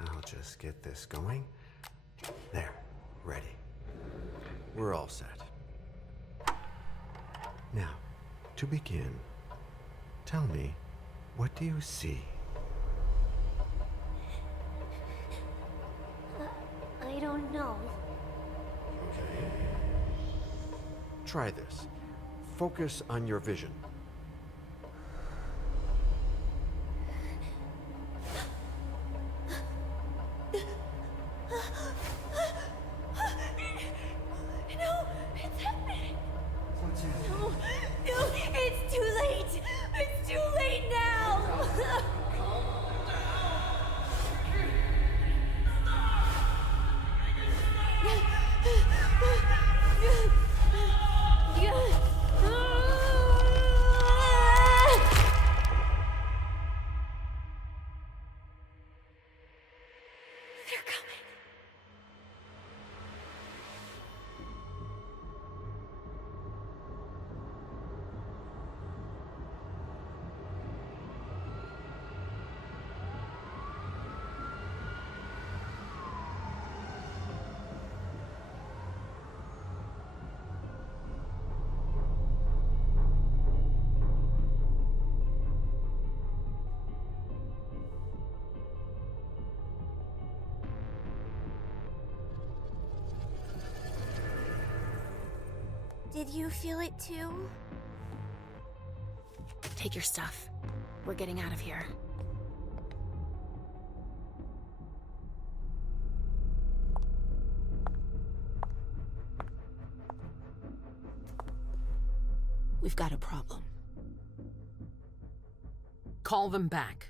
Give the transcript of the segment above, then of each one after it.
I'll just get this going. There, ready. We're all set. Now, to begin, tell me, what do you see? I don't know. Okay. Try this. Focus on your vision. No, it's happening. What's happening? No, it's too late. It's too late now. They're coming. Did you feel it too? Take your stuff. We're getting out of here. We've got a problem. Call them back.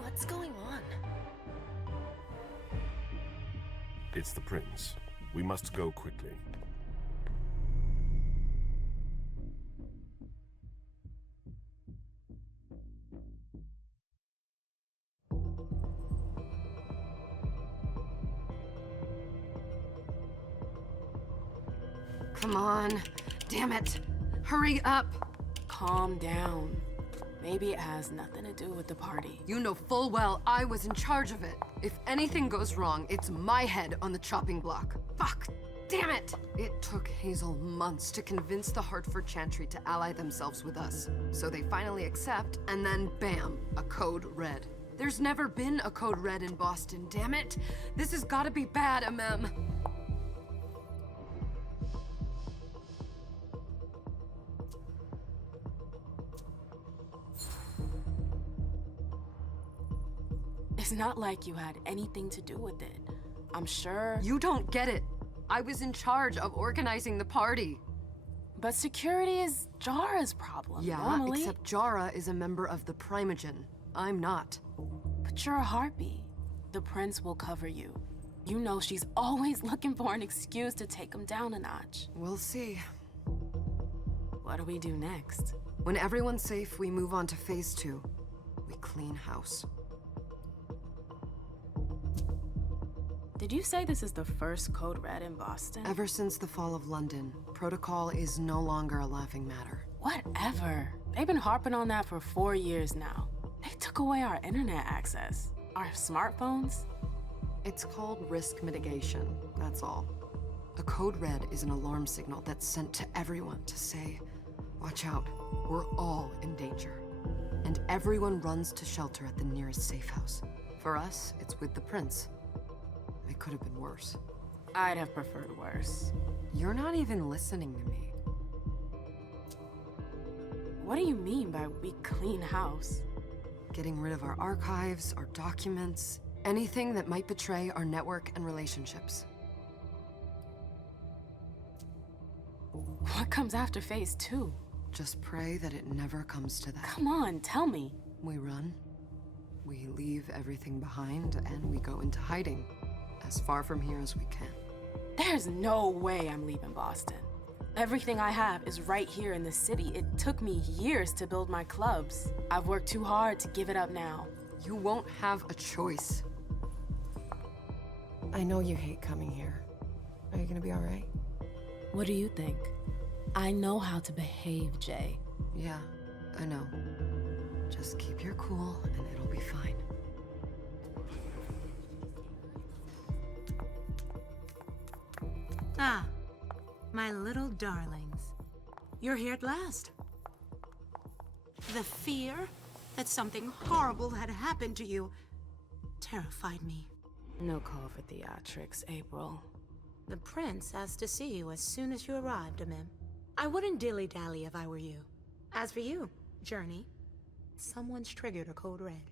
What's going on? It's the prince. We must go quickly. Come on. Damn it. Hurry up. Calm down. Maybe it has nothing to do with the party. You know full well I was in charge of it. If anything goes wrong, it's my head on the chopping block. Fuck. Damn it! It took Hazel months to convince the Hartford Chantry to ally themselves with us. So they finally accept, and then bam, a code red. There's never been a code red in Boston, damn it! This has gotta be bad, Amem. It's not like you had anything to do with it. I'm sure. You don't get it. I was in charge of organizing the party. But security is Jara's problem. Yeah, normally. except Jara is a member of the Primogen. I'm not. But you're a harpy. The prince will cover you. You know she's always looking for an excuse to take him down a notch. We'll see. What do we do next? When everyone's safe, we move on to phase 2. We clean house. Did you say this is the first code red in Boston? Ever since the fall of London, protocol is no longer a laughing matter. Whatever. They've been harping on that for 4 years now. They took away our internet access. Our smartphones. It's called risk mitigation, that's all. A code red is an alarm signal that's sent to everyone to say, watch out, we're all in danger. And everyone runs to shelter at the nearest safe house. For us, it's with the prince. It could have been worse. I'd have preferred worse. You're not even listening to me. What do you mean by we clean house? Getting rid of our archives, our documents, anything that might betray our network and relationships. What comes after phase 2? Just pray that it never comes to that. Come on, tell me. We run, we leave everything behind, and we go into hiding. As far from here as we can. There's no way I'm leaving Boston. Everything I have is right here in the city. It took me years to build my clubs. I've worked too hard to give it up now. You won't have a choice. I know you hate coming here. Are you gonna be all right? What do you think? I know how to behave, Jay. Yeah, I know. Just keep your cool and it'll be fine. Ah, my little darlings. You're here at last. The fear that something horrible had happened to you terrified me. No call for theatrics, April. The prince asked to see you as soon as you arrived, Amim. I wouldn't dilly-dally if I were you. As for you, Journey, someone's triggered a code red.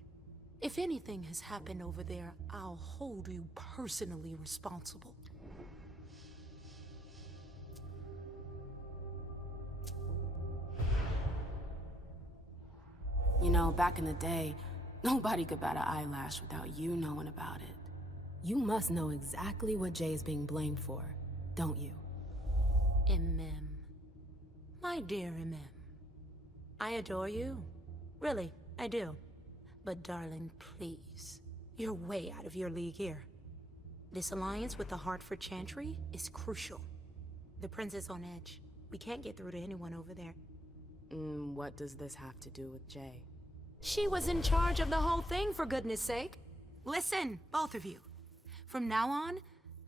If anything has happened over there, I'll hold you personally responsible. You know, back in the day, nobody could bat an eyelash without you knowing about it. You must know exactly what Jay is being blamed for, don't you? Amim. My dear Amim. I adore you. Really, I do. But darling, please. You're way out of your league here. This alliance with the Hartford Chantry is crucial. The prince is on edge. We can't get through to anyone over there. What does this have to do with Jay? She was in charge of the whole thing, for goodness sake. Listen, both of you. From now on,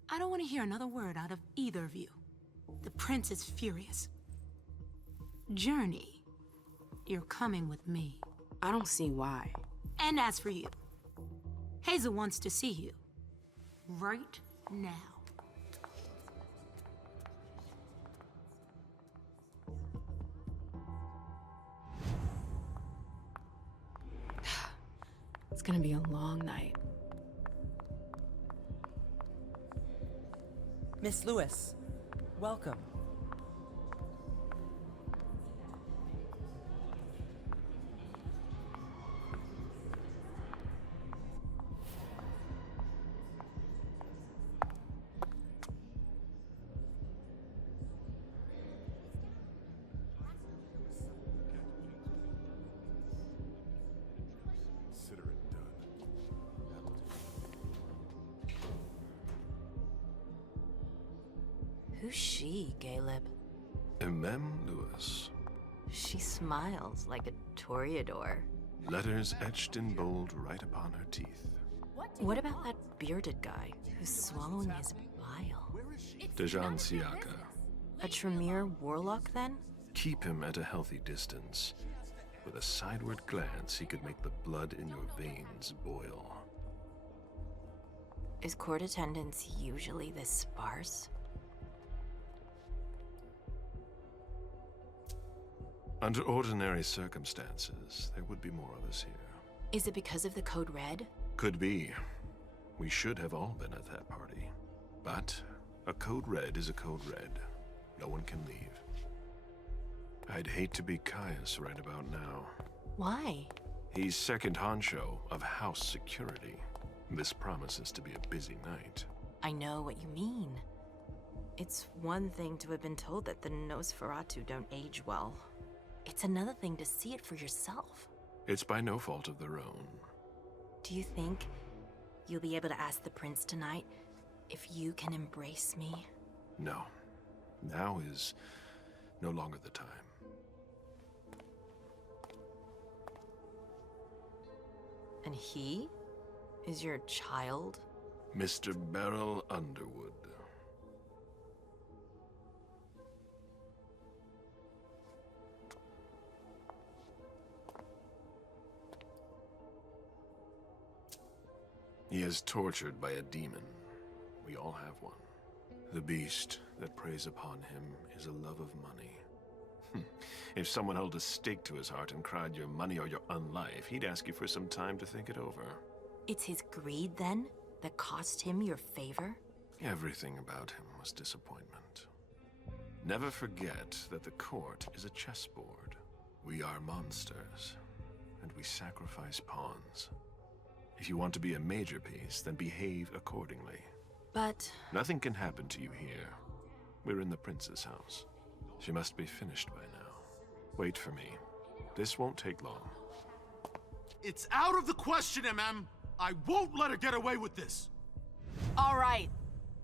I don't want to hear another word out of either of you. The prince is furious. Journey, you're coming with me. I don't see why. And as for you, Hazel wants to see you. Right now. It's gonna be a long night. Miss Lewis, welcome. Consider it done. Who's she, Caleb? Amem Lewis. She smiles like a toreador. Letters etched in bold right upon her teeth. What about that bearded guy who's swallowing his bile? Dejan Siaka. A Tremere warlock, then? Keep him at a healthy distance. With a sideward glance, he could make the blood in your veins boil. Is court attendance usually this sparse? Under ordinary circumstances, there would be more of us here. Is it because of the Code Red? Could be. We should have all been at that party. But a Code Red is a Code Red. No one can leave. I'd hate to be Caius right about now. Why? He's second honcho of house security. This promises to be a busy night. I know what you mean. It's one thing to have been told that the Nosferatu don't age well. It's another thing to see it for yourself. It's by no fault of their own. Do you think you'll be able to ask the prince tonight if you can embrace me? No. Now is no longer the time. And he is your child? Mr. Beryl Underwood. He is tortured by a demon. We all have one. The beast that preys upon him is a love of money. If someone held a stake to his heart and cried your money or your unlife, he'd ask you for some time to think it over. It's his greed, then, that cost him your favor? Everything about him was disappointment. Never forget that the court is a chessboard. We are monsters, and we sacrifice pawns. If you want to be a major piece, then behave accordingly. But Nothing can happen to you here. We're in the prince's house. She must be finished by now. Wait for me. This won't take long. It's out of the question, MM! I won't let her get away with this! All right.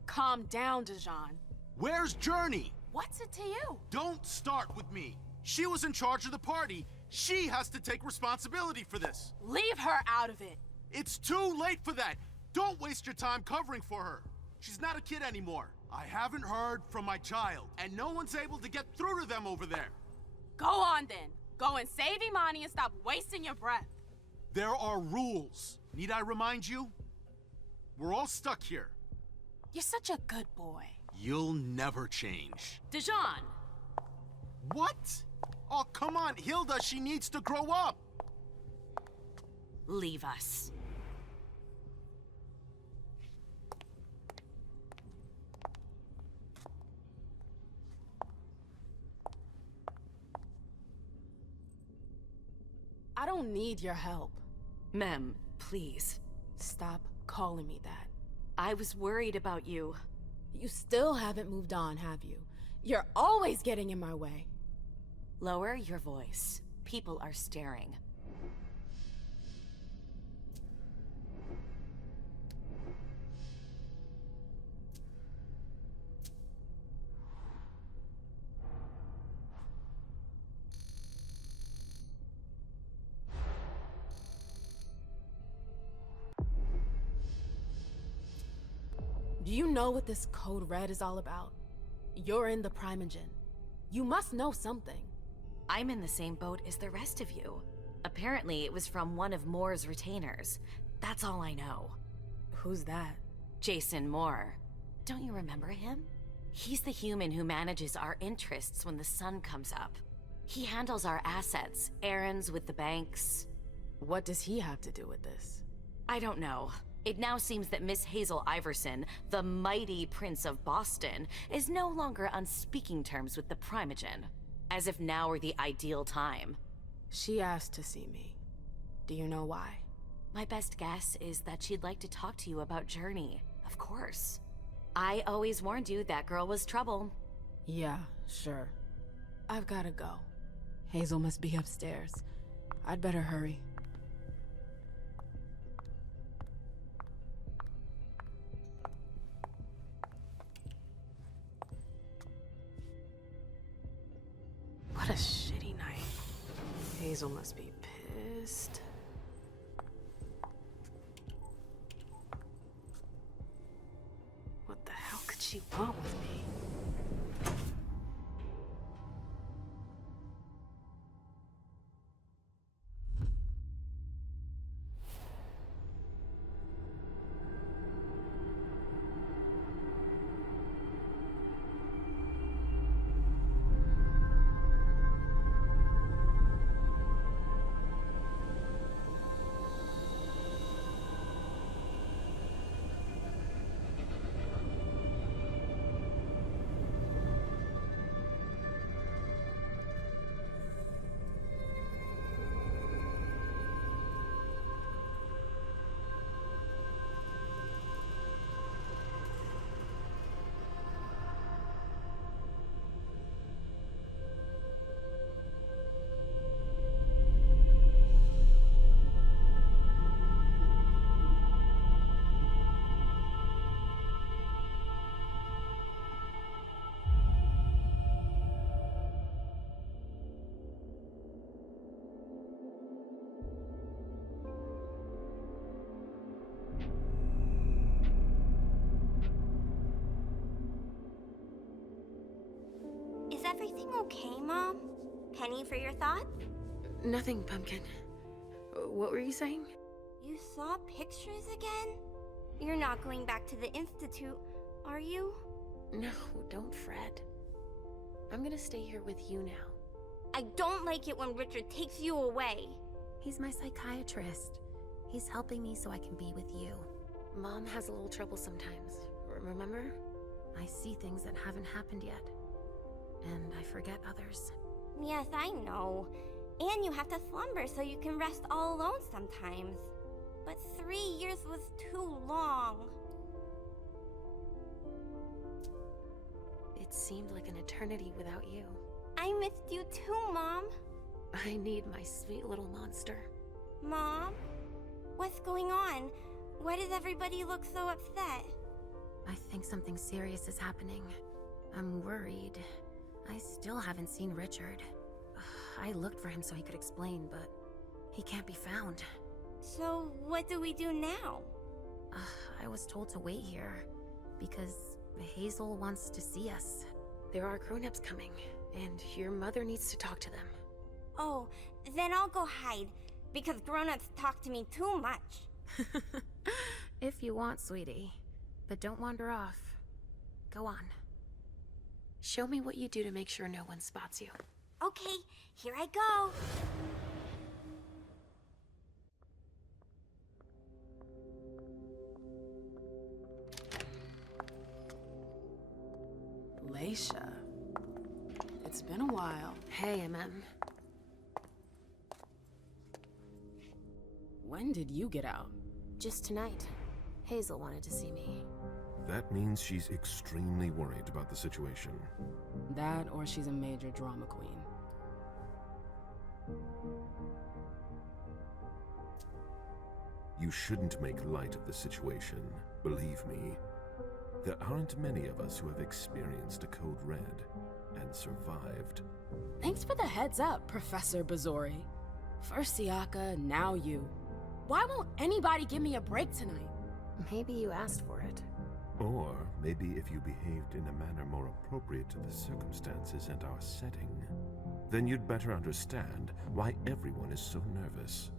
Calm down, Dijon. Where's Journey? What's it to you? Don't start with me. She was in charge of the party. She has to take responsibility for this. Leave her out of it. It's too late for that. Don't waste your time covering for her. She's not a kid anymore. I haven't heard from my child, and no one's able to get through to them over there. Go on then. Go and save Imani and stop wasting your breath. There are rules. Need I remind you? We're all stuck here. You're such a good boy. You'll never change. Dijon! What? Oh, come on, Hilda, she needs to grow up. Leave us. I don't need your help. Mem, please. Stop calling me that. I was worried about you. You still haven't moved on, have you? You're always getting in my way. Lower your voice. People are staring. Do you know what this Code Red is all about? You're in the Primogen. You must know something. I'm in the same boat as the rest of you. Apparently, it was from one of Moore's retainers. That's all I know. Who's that? Jason Moore. Don't you remember him? He's the human who manages our interests when the sun comes up. He handles our assets, errands with the banks. What does he have to do with this? I don't know. It now seems that Miss Hazel Iverson, the mighty Prince of Boston, is no longer on speaking terms with the Primogen. As if now were the ideal time. She asked to see me. Do you know why? My best guess is that she'd like to talk to you about Journey, of course. I always warned you that girl was trouble. Yeah, sure. I've gotta go. Hazel must be upstairs. I'd better hurry. What a shitty night. Hazel must be pissed. What the hell could she want with me? Is everything okay, Mom? Penny for your thoughts? Nothing, Pumpkin. What were you saying? You saw pictures again? You're not going back to the Institute, are you? No, don't fret. I'm gonna stay here with you now. I don't like it when Richard takes you away. He's my psychiatrist. He's helping me so I can be with you. Mom has a little trouble sometimes, remember? I see things that haven't happened yet. And I forget others. Yes, I know. And you have to slumber so you can rest all alone sometimes. But 3 years was too long. It seemed like an eternity without you. I missed you too, Mom. I need my sweet little monster. Mom? What's going on? Why does everybody look so upset? I think something serious is happening. I'm worried. I still haven't seen Richard. I looked for him so he could explain, but he can't be found. So, what do we do now? I was told to wait here because Hazel wants to see us. There are grown-ups coming, and your mother needs to talk to them. Oh, then I'll go hide, because grown-ups talk to me too much. If you want, sweetie. But don't wander off. Go on. Show me what you do to make sure no one spots you. Okay, here I go. Leisha. It's been a while. Hey, MM. When did you get out? Just tonight. Hazel wanted to see me. That means she's extremely worried about the situation. That, or she's a major drama queen. You shouldn't make light of the situation, believe me. There aren't many of us who have experienced a Code Red and survived. Thanks for the heads up, Professor Bazori. First Siaka, now you. Why won't anybody give me a break tonight? Maybe you asked for it. Or maybe if you behaved in a manner more appropriate to the circumstances and our setting, then you'd better understand why everyone is so nervous.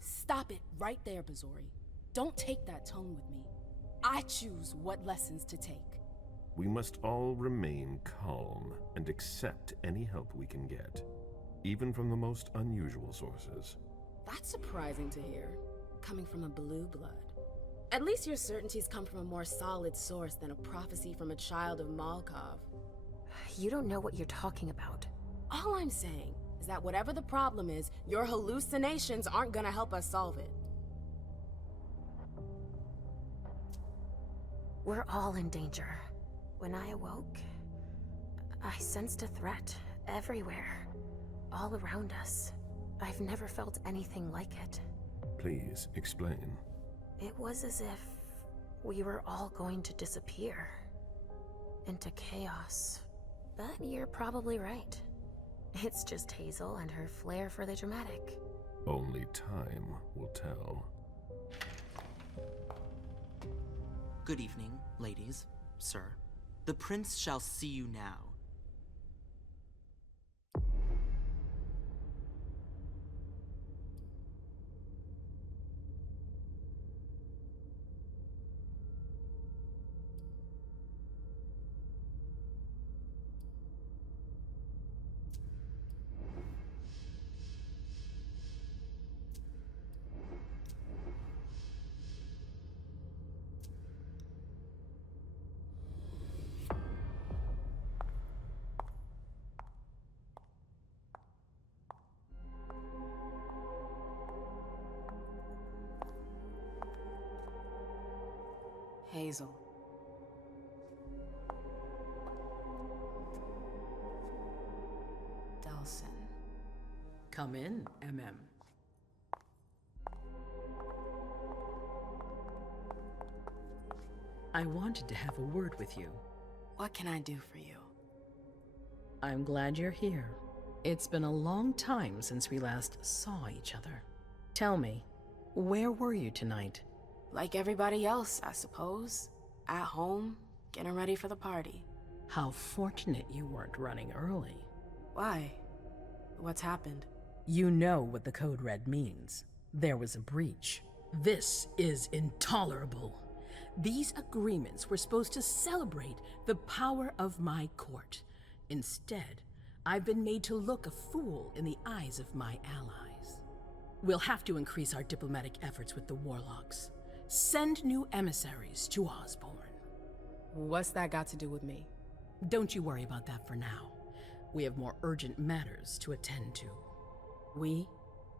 Stop it right there, Bazori. Don't take that tone with me. I choose what lessons to take. We must all remain calm and accept any help we can get, even from the most unusual sources. That's surprising to hear, coming from a blue blood. At least your certainties come from a more solid source than a prophecy from a child of Malkov. You don't know what you're talking about. All I'm saying is that whatever the problem is, your hallucinations aren't gonna help us solve it. We're all in danger. When I awoke, I sensed a threat everywhere, all around us. I've never felt anything like it. Please, explain. It was as if we were all going to disappear into chaos. But you're probably right. It's just Hazel and her flair for the dramatic. Only time will tell. Good evening, ladies, sir. The prince shall see you now. Hazel. Delsin. Come in, MM. I wanted to have a word with you. What can I do for you? I'm glad you're here. It's been a long time since we last saw each other. Tell me, where were you tonight? Like everybody else, I suppose. At home, getting ready for the party. How fortunate you weren't running early. Why? What's happened? You know what the Code Red means. There was a breach. This is intolerable. These agreements were supposed to celebrate the power of my court. Instead, I've been made to look a fool in the eyes of my allies. We'll have to increase our diplomatic efforts with the Warlocks. Send new emissaries to Osborn. What's that got to do with me? Don't you worry about that for now. We have more urgent matters to attend to. We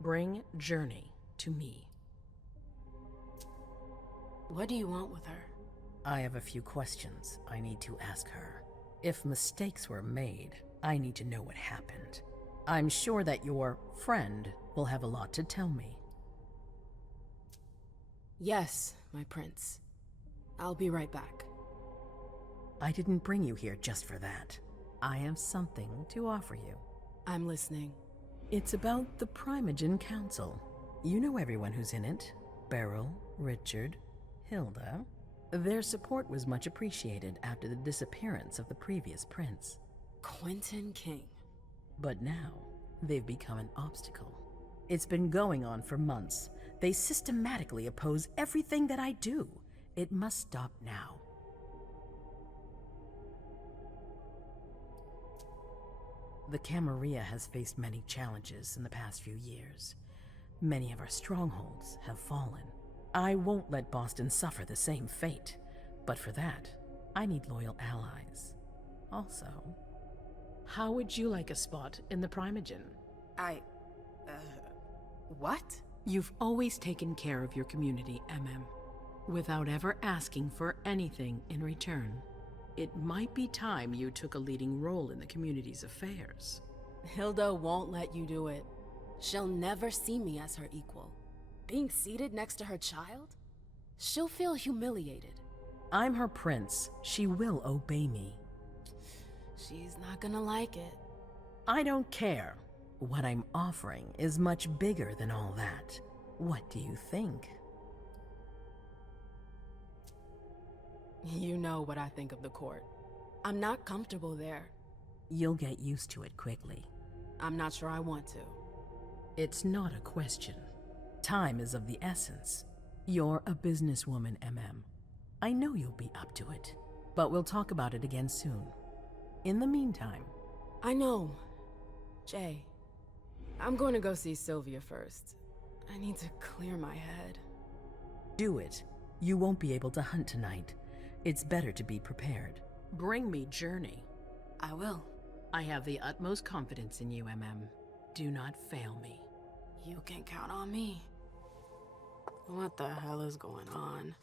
bring Journey to me. What do you want with her? I have a few questions I need to ask her. If mistakes were made, I need to know what happened. I'm sure that your friend will have a lot to tell me. Yes, my prince. I'll be right back. I didn't bring you here just for that. I have something to offer you. I'm listening. It's about the Primogen Council. You know everyone who's in it. Beryl, Richard, Hilda. Their support was much appreciated after the disappearance of the previous prince. Quentin King. But now, they've become an obstacle. It's been going on for months. They systematically oppose everything that I do. It must stop now. The Camarilla has faced many challenges in the past few years. Many of our strongholds have fallen. I won't let Boston suffer the same fate, but for that, I need loyal allies. Also, how would you like a spot in the Primogen? What? You've always taken care of your community, without ever asking for anything in return. It might be time you took a leading role in the community's affairs. Hilda won't let you do it. She'll never see me as her equal. Being seated next to her child? She'll feel humiliated. I'm her prince. She will obey me. She's not gonna like it. I don't care. What I'm offering is much bigger than all that. What do you think? You know what I think of the court. I'm not comfortable there. You'll get used to it quickly. I'm not sure I want to. It's not a question. Time is of the essence. You're a businesswoman, I know you'll be up to it, but we'll talk about it again soon. In the meantime... I know. Jay, I'm going to go see Sylvia first. I need to clear my head. Do it. You won't be able to hunt tonight. It's better to be prepared. Bring me Journey. I will. I have the utmost confidence in you, Do not fail me. You can count on me. What the hell is going on?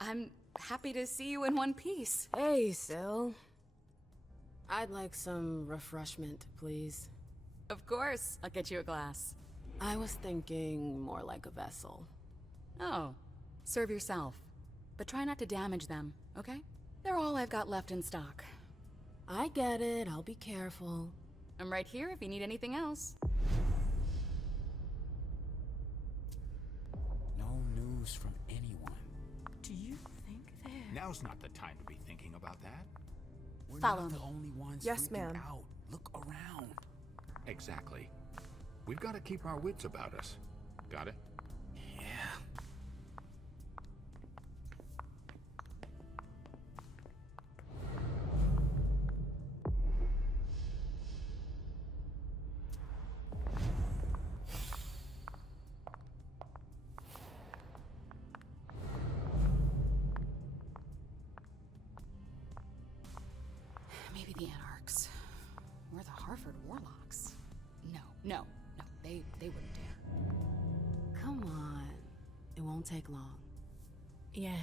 I'm happy to see you in one piece. Hey, Syl. I'd like some refreshment, please. Of course, I'll get you a glass. I was thinking more like a vessel. Oh, serve yourself. But try not to damage them, okay? They're all I've got left in stock. I get it, I'll be careful. I'm right here if you need anything else. No news from anyone. Do you think they're... Now's not the time to be thinking about that. We're Follow not me. the only ones Yes, freaking ma'am. out. Look around. Exactly. We've got to keep our wits about us. Got it? Yeah. Maybe the Anarchs. Or the Harvard Warlocks. No. They wouldn't dare. Come on. It won't take long. Yes.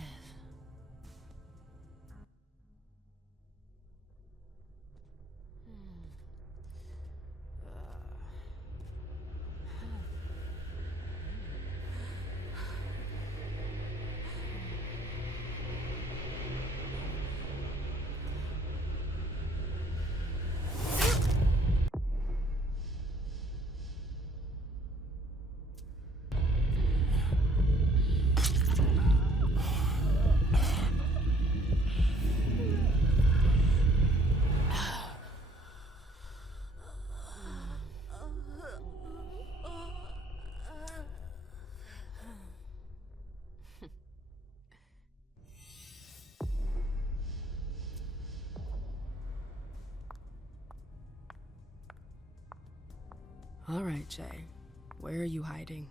All right, Jay. Where are you hiding?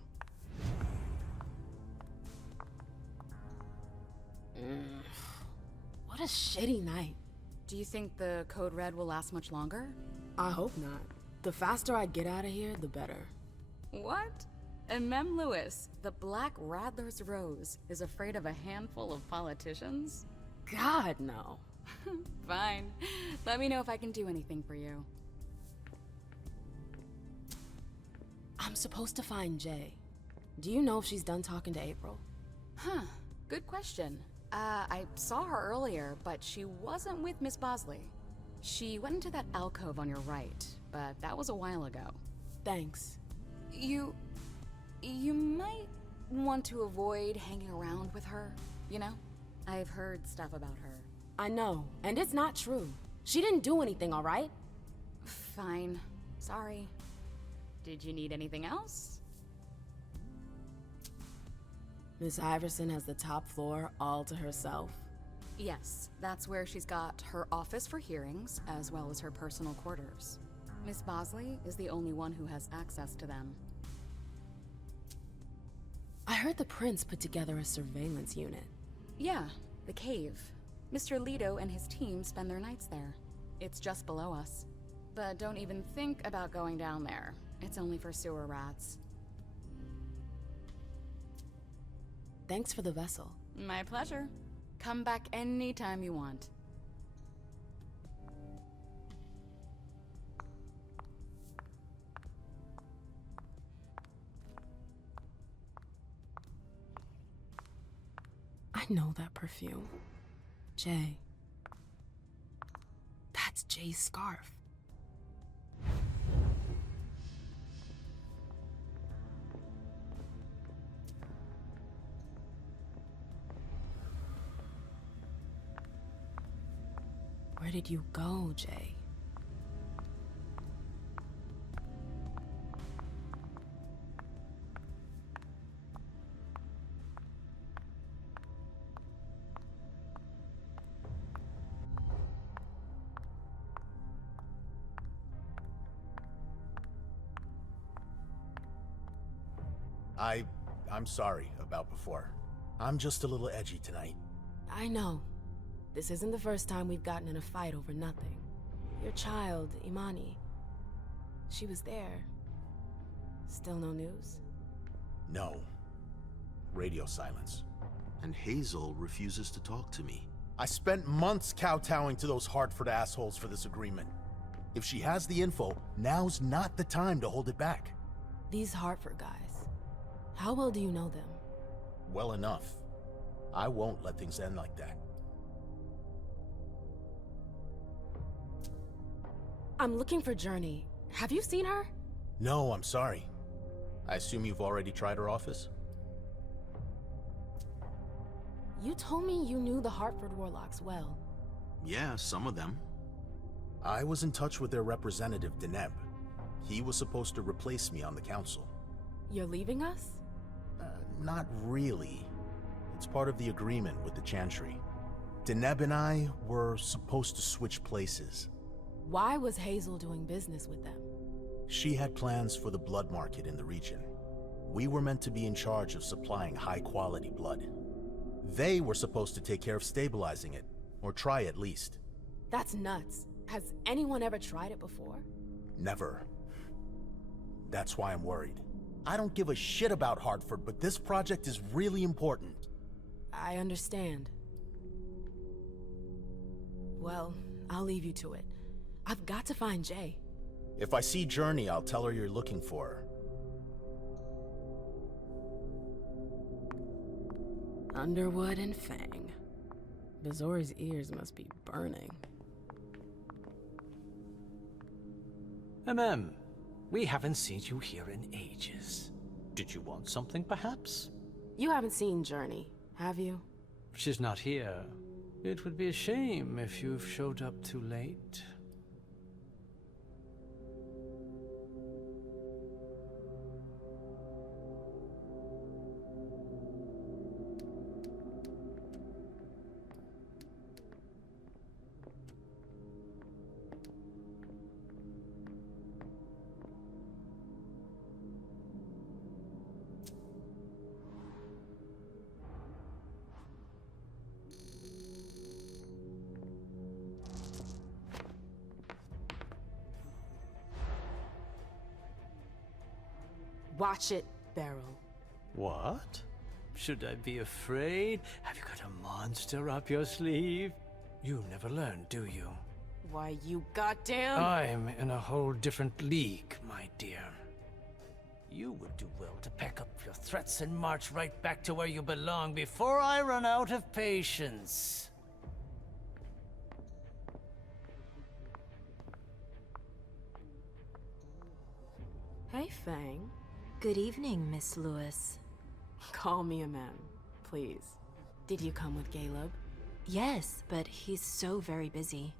What a shitty night. Do you think the Code Red will last much longer? I hope not. The faster I get out of here, the better. What? And Mem Lewis, the Black Rattler's Rose, is afraid of a handful of politicians? God, no. Fine. Let me know if I can do anything for you. I'm supposed to find Jay. Do you know if she's done talking to April? Huh. Good question. I saw her earlier, but she wasn't with Miss Bosley. She went into that alcove on your right, but that was a while ago. Thanks. You might want to avoid hanging around with her, you know? I've heard stuff about her. I know, and it's not true. She didn't do anything, all right? Fine. Sorry. Did you need anything else? Miss Iverson has the top floor all to herself. Yes, that's where she's got her office for hearings, as well as her personal quarters. Miss Bosley is the only one who has access to them. I heard the prince put together a surveillance unit. Yeah, the cave. Mr. Leto and his team spend their nights there. It's just below us. But don't even think about going down there. It's only for sewer rats. Thanks for the vessel. My pleasure. Come back anytime you want. I know that perfume. Jay. That's Jay's scarf. Where did you go, Jay? I'm sorry about before. I'm just a little edgy tonight. I know. This isn't the first time we've gotten in a fight over nothing. Your child, Imani. She was there. Still no news? No. Radio silence. And Hazel refuses to talk to me. I spent months kowtowing to those Hartford assholes for this agreement. If she has the info, now's not the time to hold it back. These Hartford guys. How well do you know them? Well enough. I won't let things end like that. I'm looking for Journey. Have you seen her? No, I'm sorry. I assume you've already tried her office? You told me you knew the Hartford Warlocks well. Yeah, some of them. I was in touch with their representative, Deneb. He was supposed to replace me on the council. You're leaving us? Not really. It's part of the agreement with the Chantry. Deneb and I were supposed to switch places. Why was Hazel doing business with them? She had plans for the blood market in the region. We were meant to be in charge of supplying high-quality blood. They were supposed to take care of stabilizing it, or try at least. That's nuts. Has anyone ever tried it before? Never. That's why I'm worried. I don't give a shit about Hartford, but this project is really important. I understand. Well, I'll leave you to it. I've got to find Jay. If I see Journey, I'll tell her you're looking for her. Underwood and Fang. Bazor's ears must be burning. We haven't seen you here in ages. Did you want something, perhaps? You haven't seen Journey, have you? She's not here. It would be a shame if you've showed up too late. Watch it, Beryl. What? Should I be afraid? Have you got a monster up your sleeve? You never learn, do you? Why, you goddamn... I'm in a whole different league, my dear. You would do well to pack up your threats and march right back to where you belong before I run out of patience. Hey, Fang. Good evening, Miss Lewis. Call me a ma'am, please. Did you come with Caleb? Yes, but he's so very busy.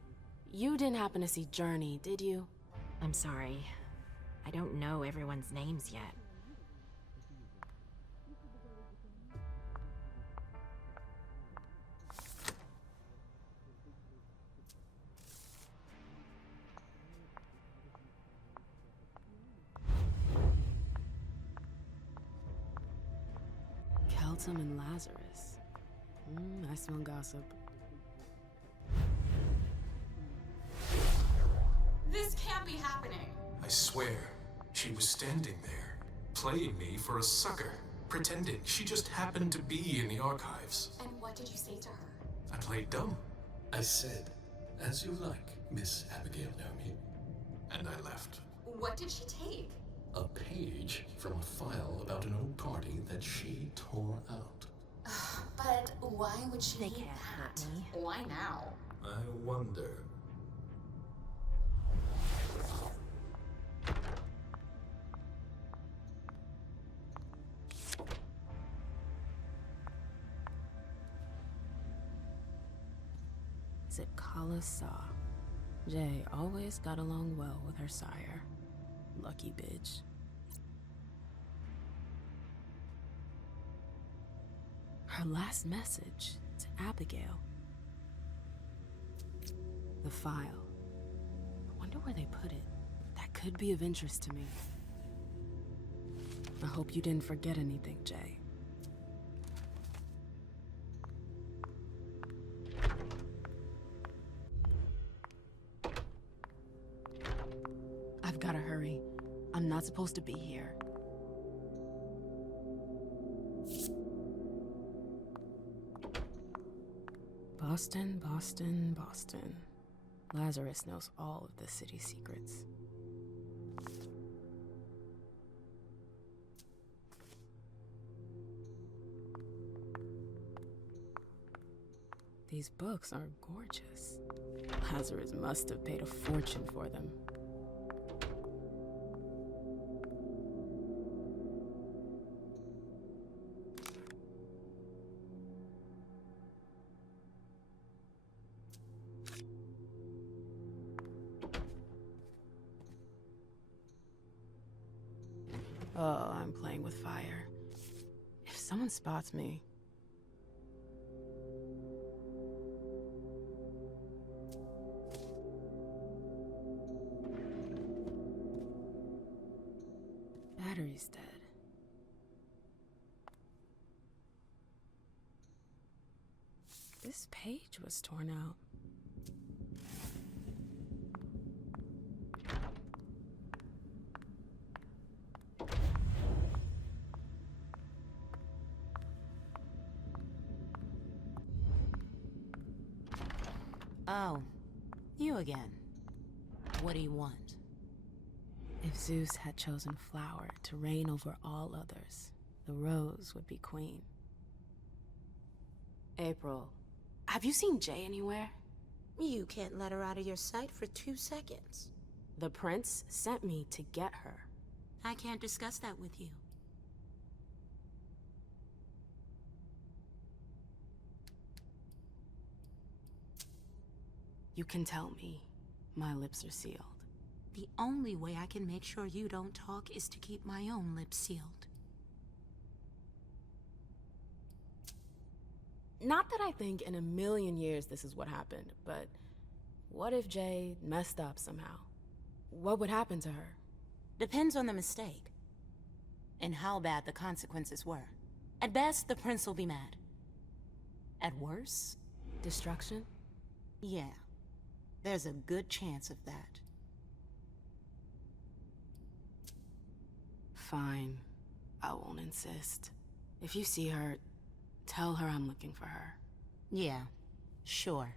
You didn't happen to see Journey, did you? I'm sorry. I don't know everyone's names yet. Keltum and Lazarus. I smell gossip. This can't be happening. I swear, she was standing there, playing me for a sucker, pretending she just happened to be in the archives. And what did you say to her? I played dumb. I said, "As you like, Miss Abigail Naomi." And I left. What did she take? A page from a file about an old party that she tore out. But why would she They need can't that? hurt me. Why now? I wonder. Zipkala Saw. Jay always got along well with her sire. Lucky bitch. Her last message to Abigail. The file. I wonder where they put it. That could be of interest to me. I hope you didn't forget anything, Jay. I've gotta hurry. I'm not supposed to be here. Boston, Boston, Boston. Lazarus knows all of the city's secrets. These books are gorgeous. Lazarus must have paid a fortune for them. Oh, I'm playing with fire. If someone spots me... Battery's dead. This page was torn out. Oh, you again. What do you want? If Zeus had chosen Flower to reign over all others, the rose would be queen. April, have you seen Jay anywhere? You can't let her out of your sight for 2 seconds. The prince sent me to get her. I can't discuss that with you. You can tell me. My lips are sealed. The only way I can make sure you don't talk is to keep my own lips sealed. Not that I think in a million years this is what happened, but what if Jay messed up somehow? What would happen to her? Depends on the mistake. And how bad the consequences were. At best, the prince will be mad. At worst... Destruction? Yeah. There's a good chance of that. Fine. I won't insist. If you see her, tell her I'm looking for her. Yeah, sure.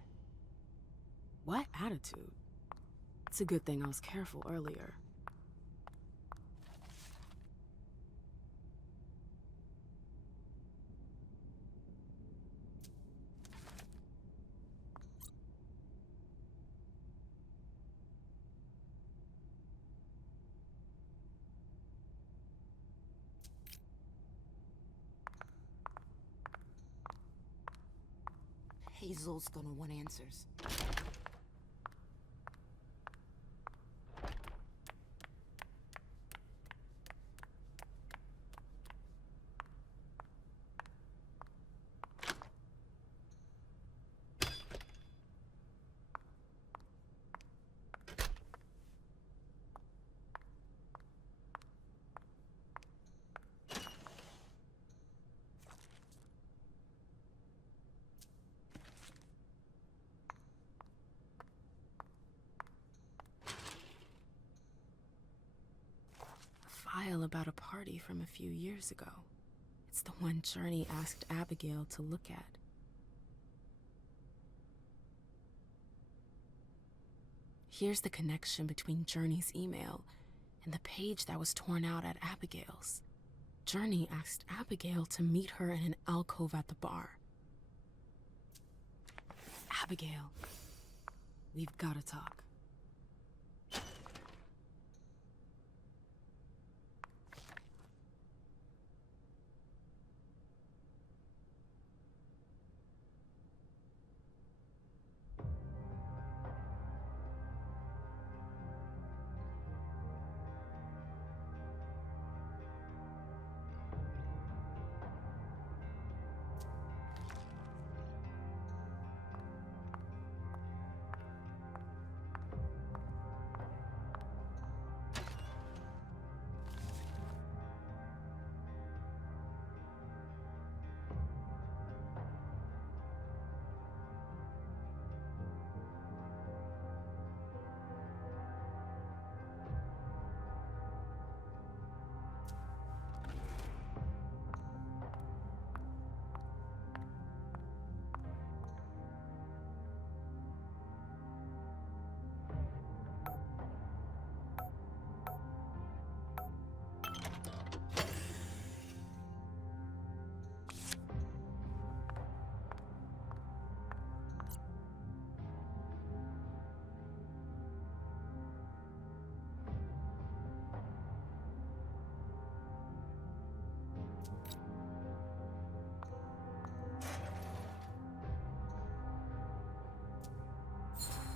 What attitude? It's a good thing I was careful earlier. Hazel's gonna want answers. File about a party from a few years ago. It's the one Journey asked Abigail to look at. Here's the connection between Journey's email and the page that was torn out at Abigail's. Journey asked Abigail to meet her in an alcove at the bar. Abigail, we've gotta talk.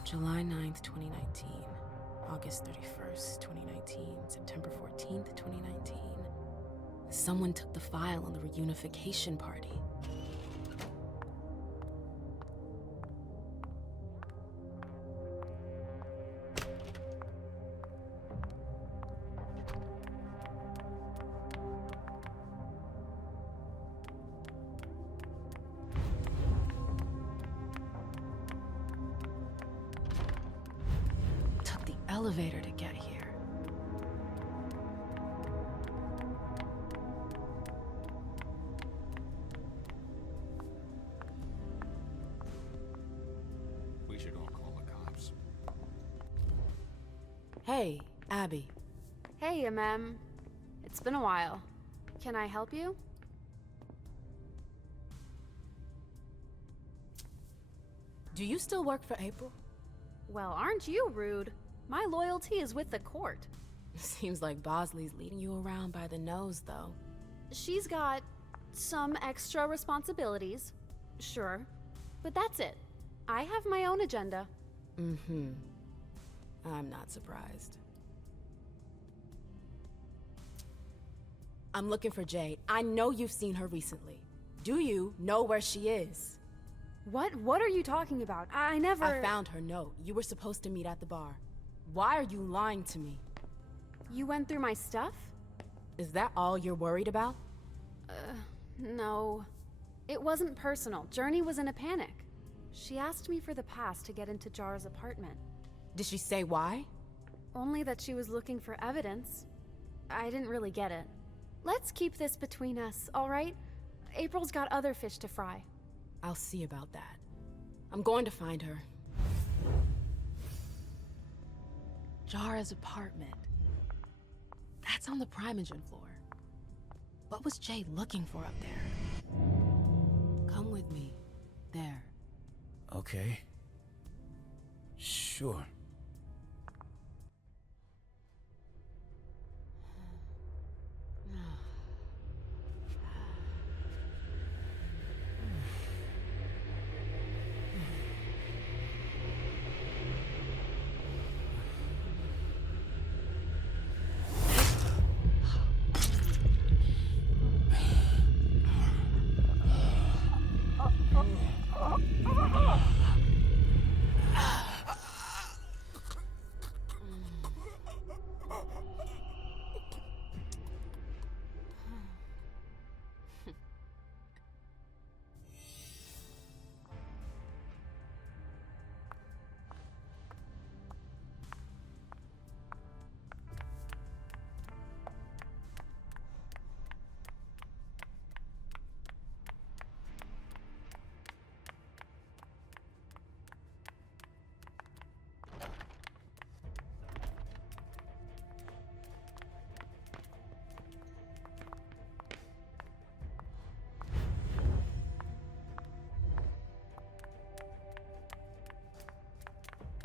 July 9th, 2019, August 31st, 2019, September 14th, 2019. Someone took the file on the reunification party. Elevator to get here. We should all call the cops. Hey, Abby. Hey, Mem. It's been a while. Can I help you? Do you still work for April? Well, aren't you rude? My loyalty is with the court. Seems like Bosley's leading you around by the nose, though. She's got some extra responsibilities, sure, but that's it. I have my own agenda. Mm-hmm. I'm not surprised. I'm looking for Jade. I know you've seen her recently. Do you know where she is? What are you talking about? I never... I found her note. You were supposed to meet at the bar. Why are you lying to me? You went through my stuff? Is that all you're worried about? No. It wasn't personal. Journey was in a panic. She asked me for the pass to get into Jar's apartment. Did she say why? Only that she was looking for evidence. I didn't really get it. Let's keep this between us, all right? April's got other fish to fry. I'll see about that. I'm going to find her. Jara's apartment. That's on the Primogen floor. What was Jay looking for up there? Come with me. There. Okay. Sure.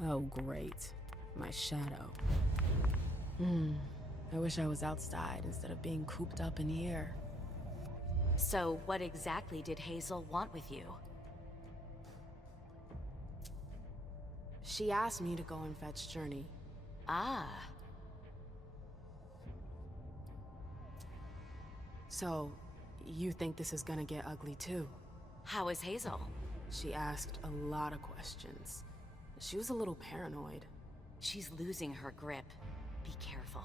Oh, great. My shadow. I wish I was outside instead of being cooped up in here. So, what exactly did Hazel want with you? She asked me to go and fetch Journey. Ah. So, you think this is gonna get ugly too? How is Hazel? She asked a lot of questions. She was a little paranoid. She's losing her grip. Be careful.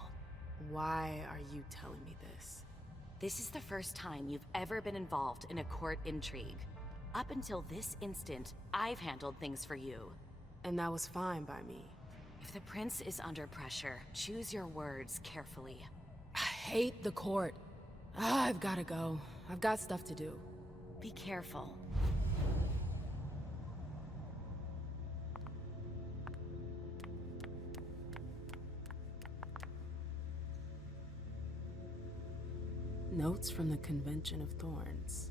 Why are you telling me this? This is the first time you've ever been involved in a court intrigue. Up until this instant, I've handled things for you. And that was fine by me. If the prince is under pressure, choose your words carefully. I hate the court. I've gotta go. I've got stuff to do. Be careful. Notes from the Convention of Thorns.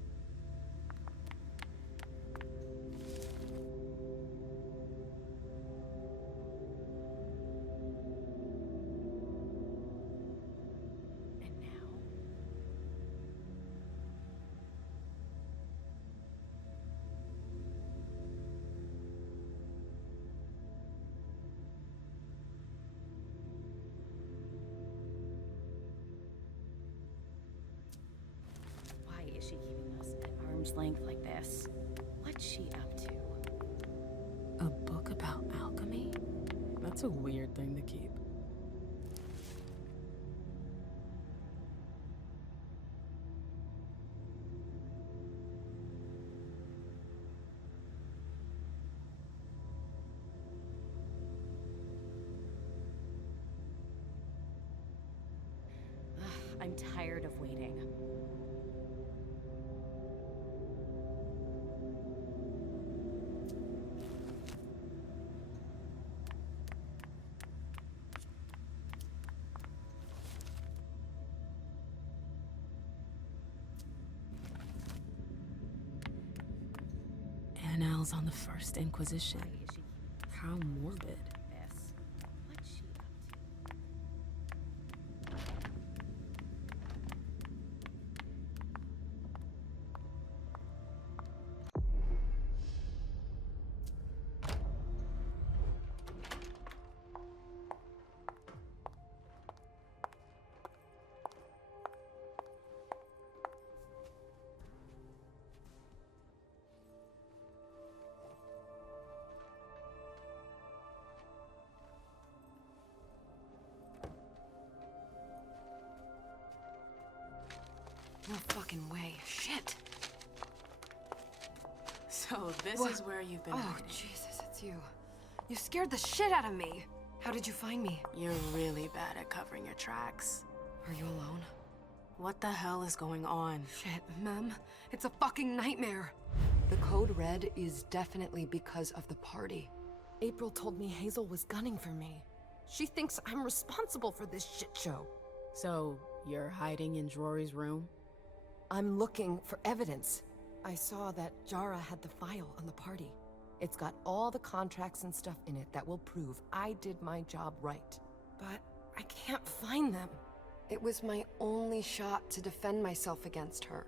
And now? Why is she keeping us at arm's length like this? What's she up to? A book about alchemy? That's a weird thing to keep. I'm tired of waiting. Annals on the First Inquisition. How morbid. What's she up to? No fucking way. Shit. So this What? is where you've been Oh, hiding. Jesus, it's you. You scared the shit out of me. How did you find me? You're really bad at covering your tracks. Are you alone? What the hell is going on? Shit, Mem. It's a fucking nightmare. The code red is definitely because of the party. April told me Hazel was gunning for me. She thinks I'm responsible for this shit show. So, you're hiding in Rory's room? I'm looking for evidence. I saw that Jara had the file on the party. It's got all the contracts and stuff in it that will prove I did my job right. But I can't find them. It was my only shot to defend myself against her.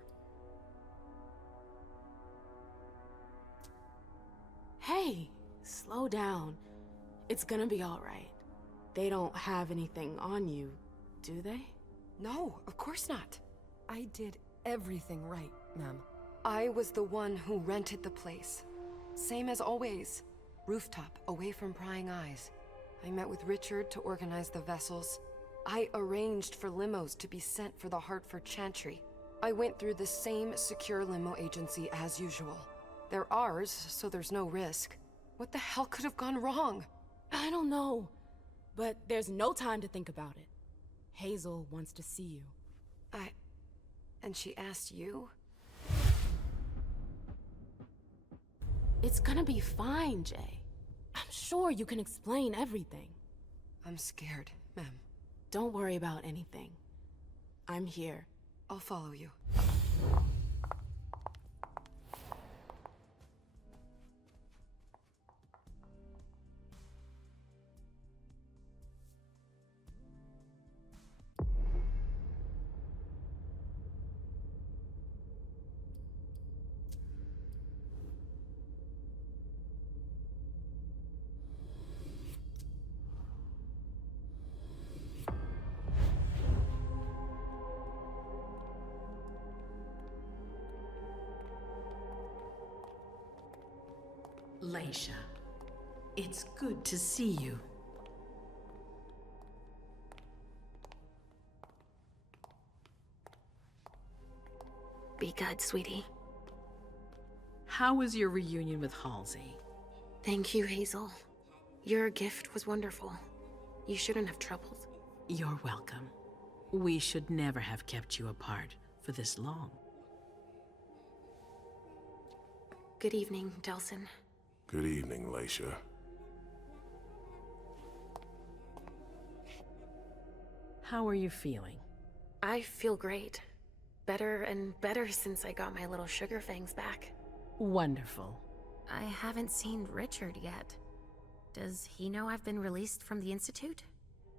Hey, slow down. It's gonna be alright. They don't have anything on you, do they? No, of course not. I did everything right, Mem. I was the one who rented the place. Same as always. Rooftop, away from prying eyes. I met with Richard to organize the vessels. I arranged for limos to be sent for the Hartford Chantry. I went through the same secure limo agency as usual. They're ours, so there's no risk. What the hell could have gone wrong? I don't know. But there's no time to think about it. Hazel wants to see you. And she asked you? It's gonna be fine, Jay. I'm sure you can explain everything. I'm scared, Mem. Don't worry about anything. I'm here. I'll follow you. Leisha, it's good to see you. Be good, sweetie. How was your reunion with Halsey? Thank you, Hazel. Your gift was wonderful. You shouldn't have troubled. You're welcome. We should never have kept you apart for this long. Good evening, Delsin. Good evening, Leisha. How are you feeling? I feel great. Better and better since I got my little sugar fangs back. Wonderful. I haven't seen Richard yet. Does he know I've been released from the Institute?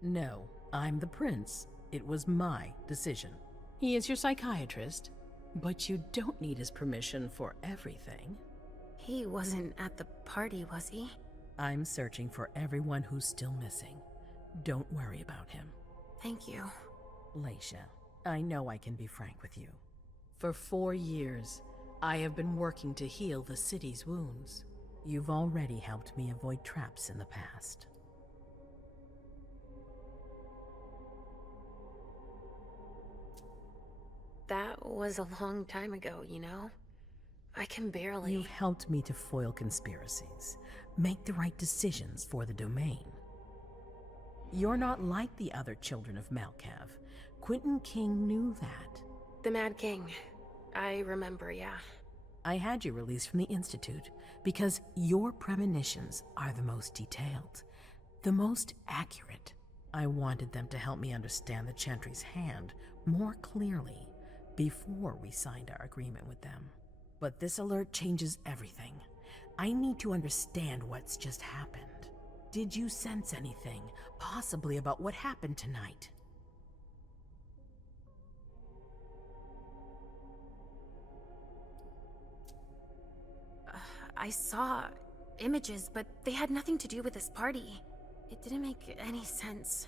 No, I'm the prince. It was my decision. He is your psychiatrist, but you don't need his permission for everything. He wasn't at the party, was he? I'm searching for everyone who's still missing. Don't worry about him. Thank you. Leisha, I know I can be frank with you. For 4 years, I have been working to heal the city's wounds. You've already helped me avoid traps in the past. That was a long time ago, you know? I can barely... You've helped me to foil conspiracies, make the right decisions for the domain. You're not like the other children of Malkav. Quentin King knew that. The Mad King. I remember, yeah. I had you released from the Institute because your premonitions are the most detailed, the most accurate. I wanted them to help me understand the Chantry's hand more clearly before we signed our agreement with them. But this alert changes everything. I need to understand what's just happened. Did you sense anything, possibly about what happened tonight? I saw images, but they had nothing to do with this party. It didn't make any sense.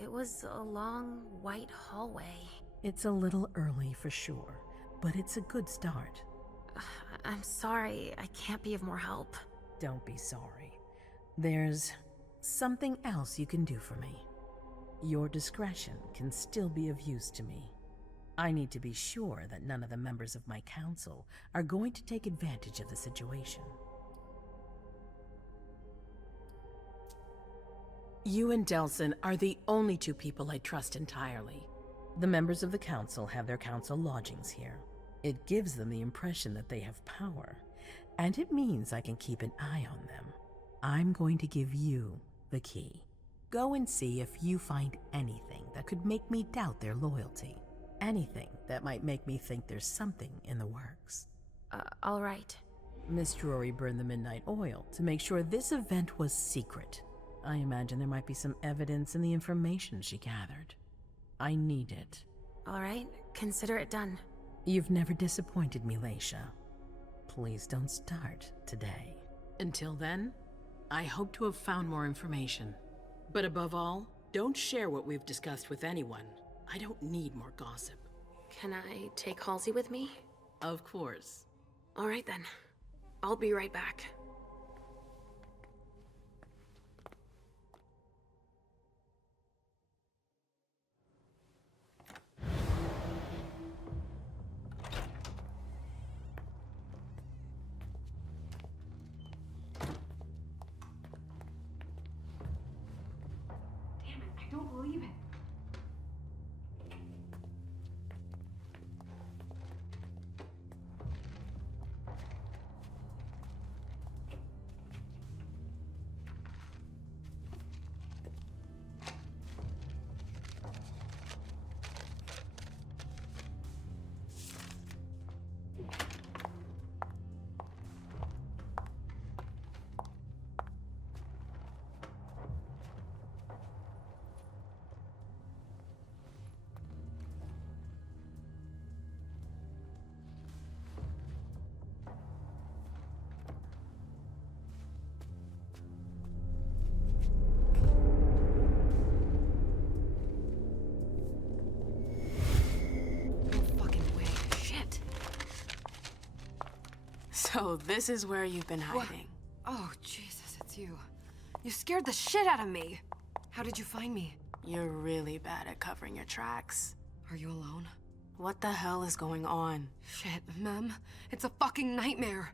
It was a long, white hallway. It's a little early for sure, but it's a good start. I'm sorry, I can't be of more help. Don't be sorry. There's something else you can do for me. Your discretion can still be of use to me. I need to be sure that none of the members of my council are going to take advantage of the situation. You and Delsin are the only two people I trust entirely. The members of the council have their council lodgings here. It gives them the impression that they have power, and it means I can keep an eye on them. I'm going to give you the key. Go and see if you find anything that could make me doubt their loyalty. Anything that might make me think there's something in the works. All right. Miss Drury burned the midnight oil to make sure this event was secret. I imagine there might be some evidence in the information she gathered. I need it. All right, consider it done. You've never disappointed me, Leisha. Please don't start today. Until then, I hope to have found more information. But above all, don't share what we've discussed with anyone. I don't need more gossip. Can I take Halsey with me? Of course. All right then. I'll be right back. Damn it, I don't believe it. So this is where you've been hiding. Oh, Jesus, it's you. You scared the shit out of me. How did you find me? You're really bad at covering your tracks. Are you alone? What the hell is going on? Shit, Mem. It's a fucking nightmare.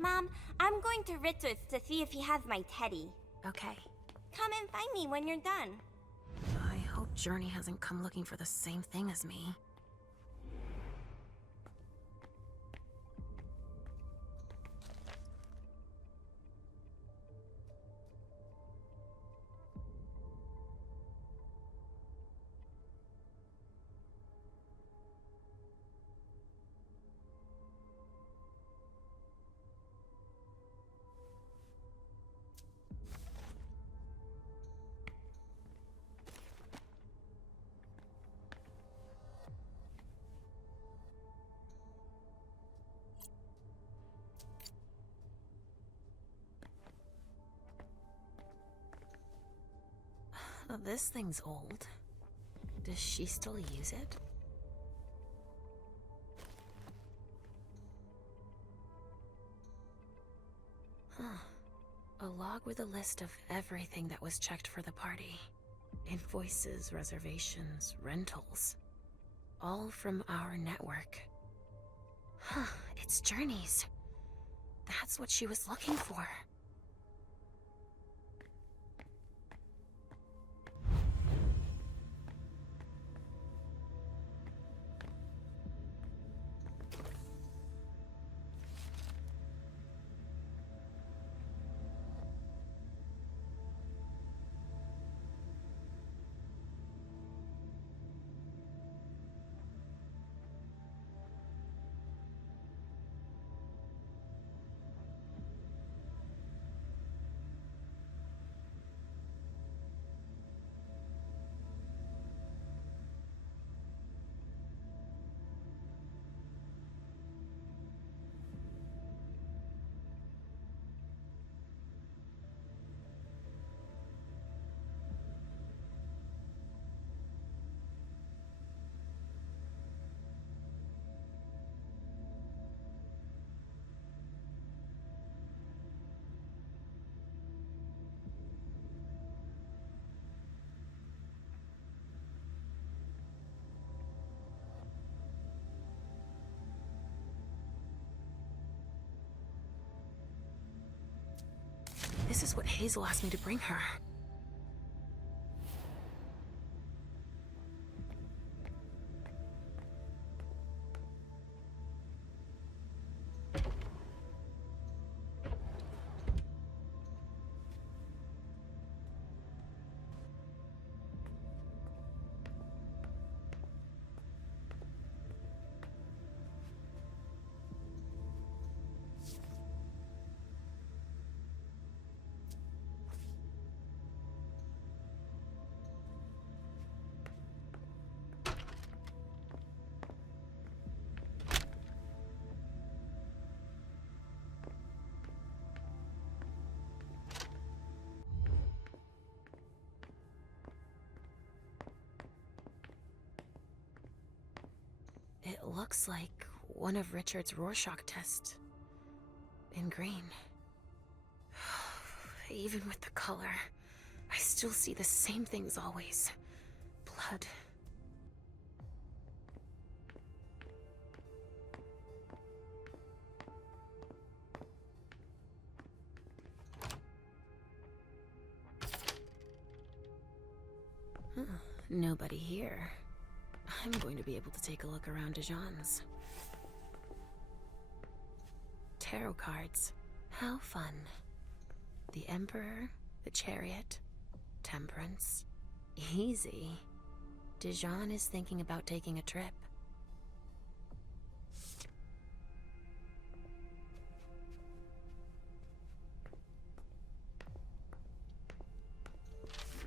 Mom, I'm going to Richard's to see if he has my teddy. Okay. Come and find me when you're done. I hope Journey hasn't come looking for the same thing as me. This thing's old. Does she still use it? Huh. A log with a list of everything that was checked for the party. Invoices, reservations, rentals. All from our network. Huh, it's Journey's. That's what she was looking for. This is what Hazel asked me to bring her. It looks like one of Richard's Rorschach tests. In green. Even with the color, I still see the same things always. Blood. Huh, nobody here. I'm going to be able to take a look around Dijon's. Tarot cards. How fun. The Emperor, the Chariot, Temperance. Easy. Dijon is thinking about taking a trip.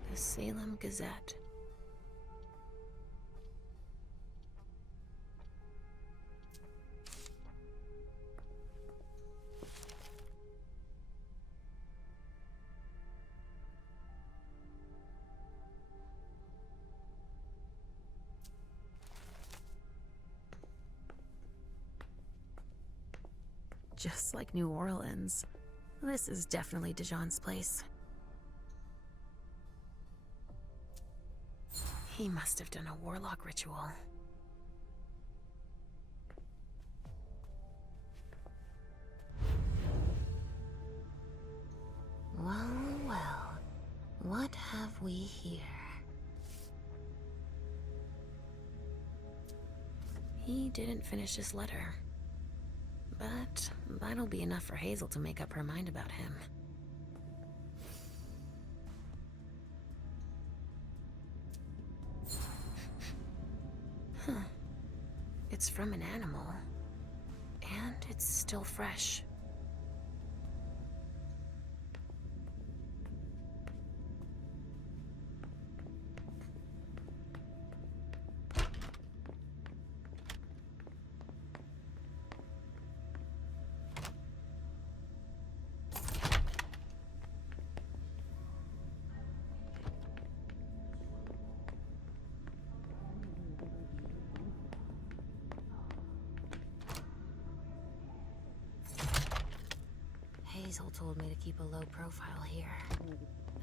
The Salem Gazette. Just like New Orleans. This is definitely Dijon's place. He must have done a warlock ritual. Well, well. What have we here? He didn't finish his letter. But that'll be enough for Hazel to make up her mind about him. Huh. It's from an animal. And it's still fresh. Hazel told me to keep a low profile here.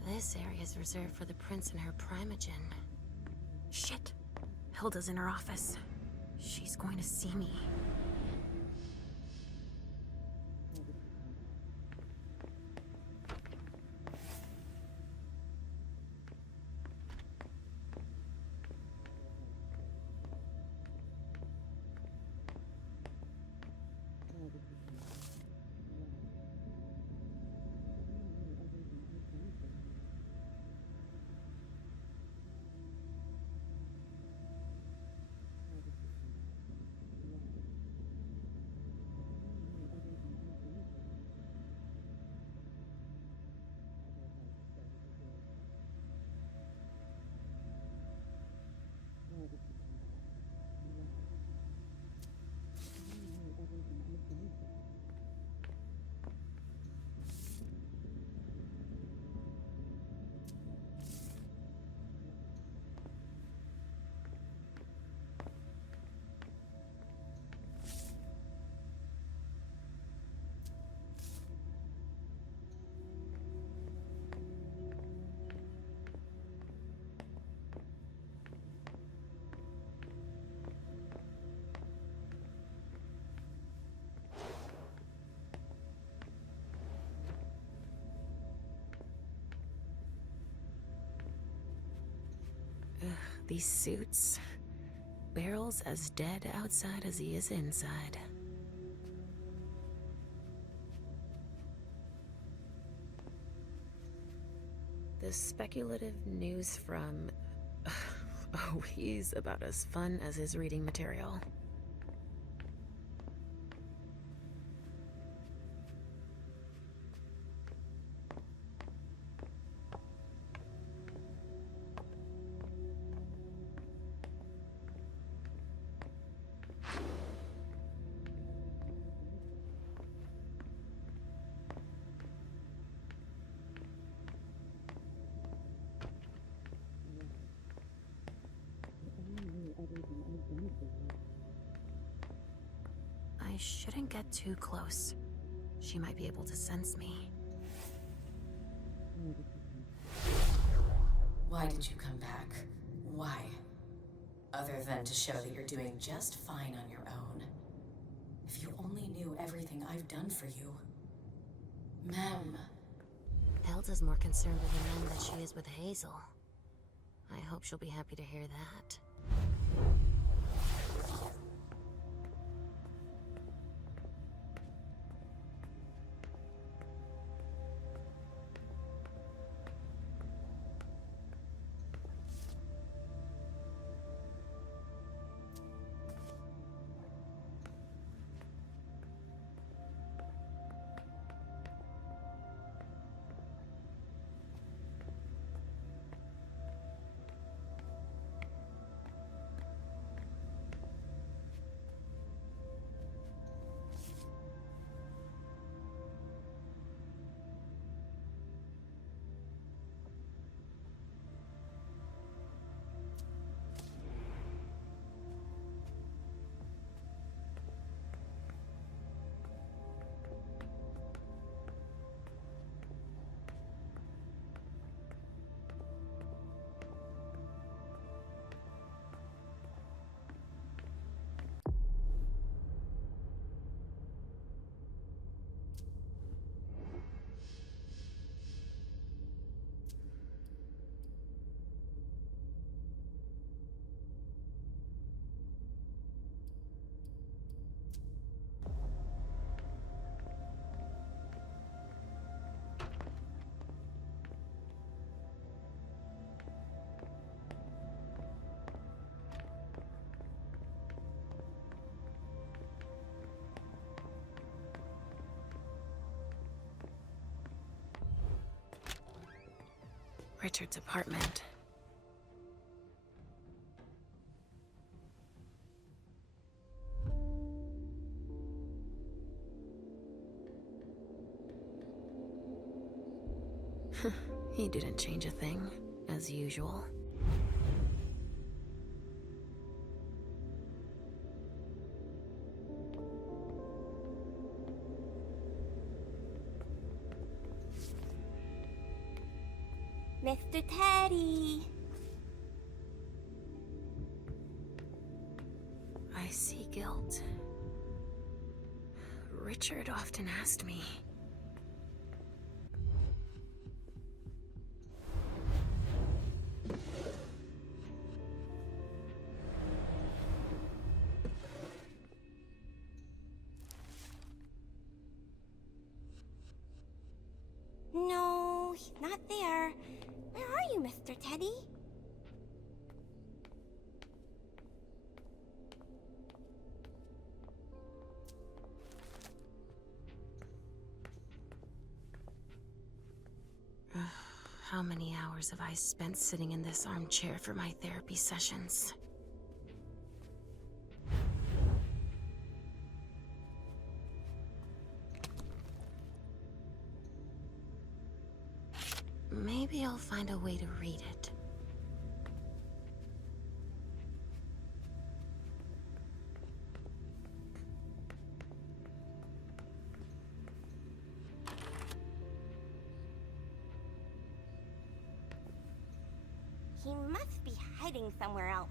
This area is reserved for the prince and her primogen. Shit. Hilda's in her office. She's going to see me. These suits. Barrel's as dead outside as he is inside. The speculative news from... Oh, he's about as fun as his reading material. I shouldn't get too close. She might be able to sense me. Why did you come back? Why? Other than to show that you're doing just fine on your own. If you only knew everything I've done for you. Mem. Elda's more concerned with the men than she is with Hazel. I hope she'll be happy to hear that. Richard's apartment. He didn't change a thing, as usual. Mr. Teddy! I see guilt. Richard often asked me. No, he's not there. Where are you, Mr. Teddy? How many hours have I spent sitting in this armchair for my therapy sessions? Maybe I'll find a way to read it. He must be hiding somewhere else.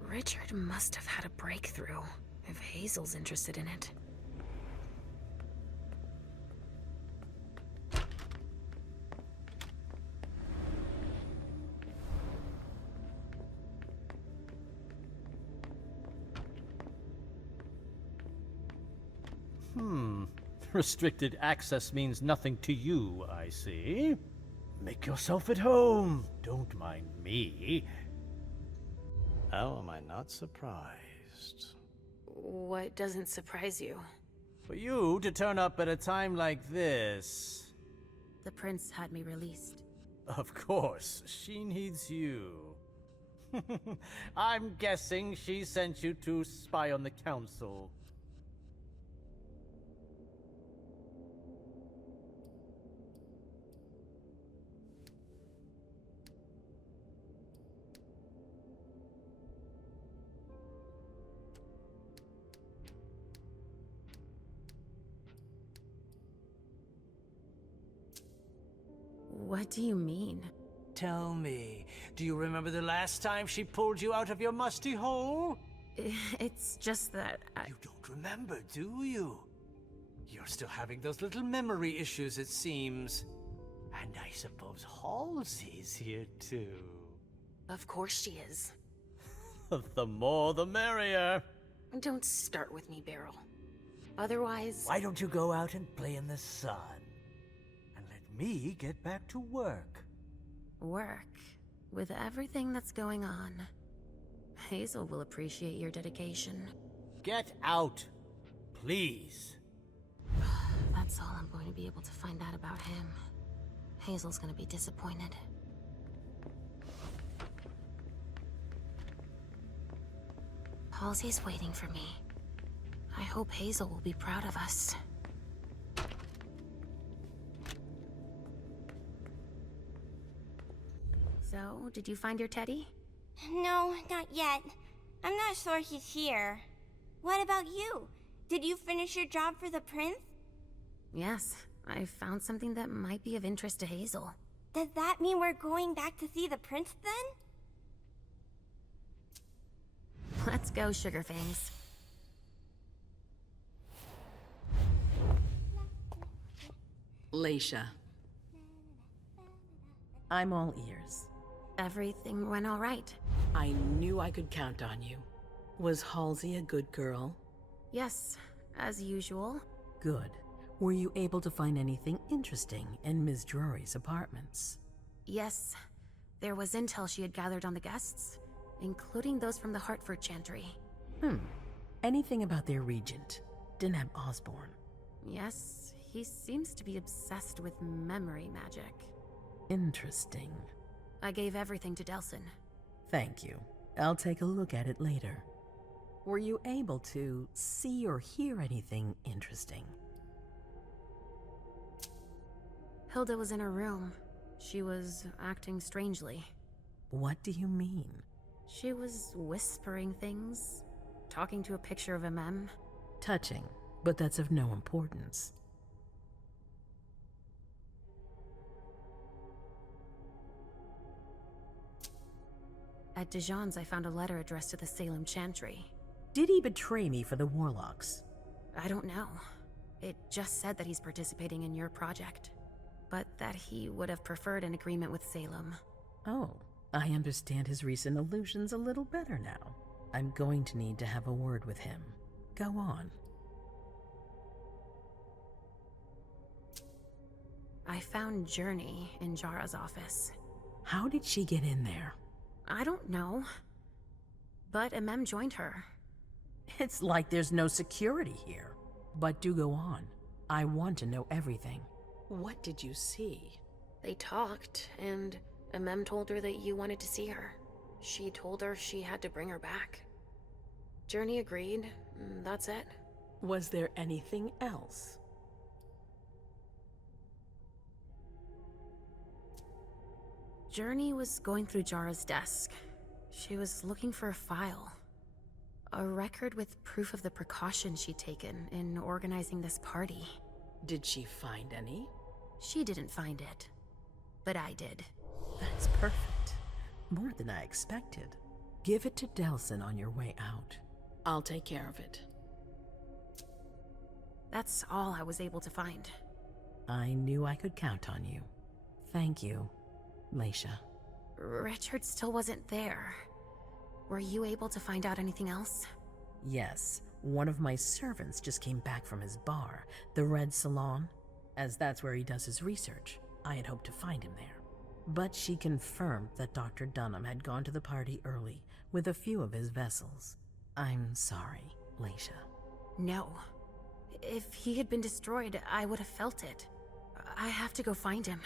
Richard must have had a breakthrough. if Hazel's interested in it. Restricted access means nothing to you, I see. Make yourself at home. Don't mind me. How am I not surprised? What doesn't surprise you? For you to turn up at a time like this. The prince had me released. Of course, she needs you. I'm guessing she sent you to spy on the council. What do you mean? Tell me, do you remember the last time she pulled you out of your musty hole? It's just that You don't remember, do you? You're still having those little memory issues, it seems. And I suppose Halsey's here too. Of course she is. The more the merrier. Don't start with me, Beryl. Otherwise... Why don't you go out and play in the sun? And let me get back to work. Work? With everything that's going on, Hazel will appreciate your dedication. Get out, please. That's all I'm going to be able to find out about him. Hazel's gonna be disappointed. Halsey's waiting for me. I hope Hazel will be proud of us. So, did you find your teddy? No, not yet. I'm not sure he's here. What about you? Did you finish your job for the prince? Yes, I found something that might be of interest to Hazel. Does that mean we're going back to see the prince then? Let's go, Sugarfangs. Leisha. I'm all ears. Everything went all right. I knew I could count on you. Was Halsey a good girl? Yes, as usual. Good. Were you able to find anything interesting in Ms. Drury's apartments? Yes, there was intel she had gathered on the guests, including those from the Hartford Chantry. Anything about their regent, Deneb Osborne? Yes, he seems to be obsessed with memory magic. Interesting. I gave everything to Delsin. Thank you. I'll take a look at it later. Were you able to see or hear anything interesting? Hilda was in her room. She was acting strangely. What do you mean? She was whispering things, talking to a picture of MM. Touching, but that's of no importance. At Dijon's, I found a letter addressed to the Salem Chantry. Did he betray me for the Warlocks? I don't know. It just said that he's participating in your project, but that he would have preferred an agreement with Salem. Oh, I understand his recent illusions a little better now. I'm going to need to have a word with him. Go on. I found Journey in Jara's office. How did she get in there? I don't know. But MM joined her. It's like there's no security here. But do go on. I want to know everything. What did you see? They talked, and MM told her that you wanted to see her. She told her she had to bring her back. Journey agreed. That's it. Was there anything else? Journey was going through Jara's desk. She was looking for a file. A record with proof of the precautions she'd taken in organizing this party. Did she find any? She didn't find it. But I did. That's perfect. More than I expected. Give it to Delsin on your way out. I'll take care of it. That's all I was able to find. I knew I could count on you. Thank you, Leisha. Richard still wasn't there. Were you able to find out anything else? Yes, one of my servants just came back from his bar, the Red Salon. As that's where he does his research, I had hoped to find him there. But she confirmed that Dr. Dunham had gone to the party early with a few of his vessels. I'm sorry, Leisha. No. If he had been destroyed, I would have felt it. I have to go find him.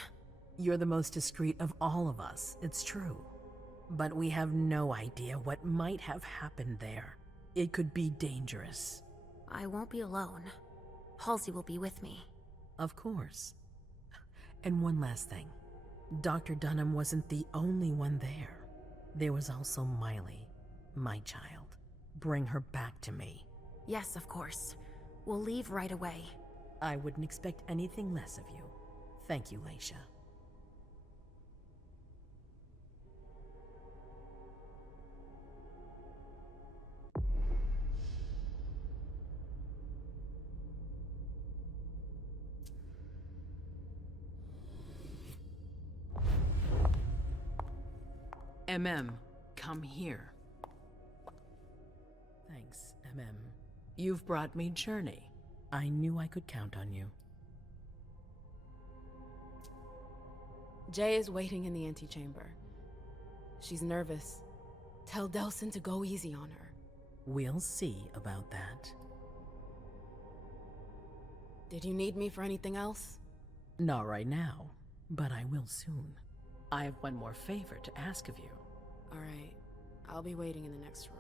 You're the most discreet of all of us, it's true. But we have no idea what might have happened there. It could be dangerous. I won't be alone. Halsey will be with me. Of course. And one last thing. Dr. Dunham wasn't the only one there. There was also Miley, my child. Bring her back to me. Yes, of course. We'll leave right away. I wouldn't expect anything less of you. Thank you, Leisha. Come here. Thanks, You've brought me Journey. I knew I could count on you. Jay is waiting in the antechamber. She's nervous. Tell Delsin to go easy on her. We'll see about that. Did you need me for anything else? Not right now, but I will soon. I have one more favor to ask of you. All right. I'll be waiting in the next room.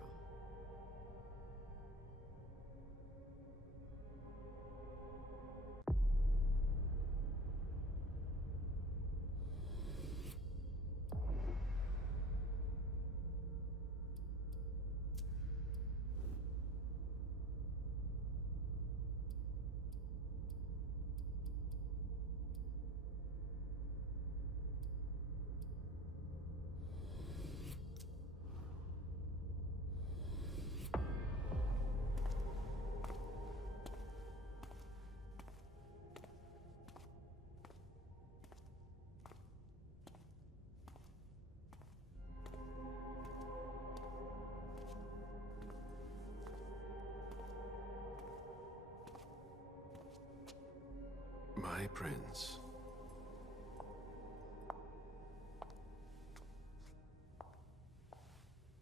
My prince.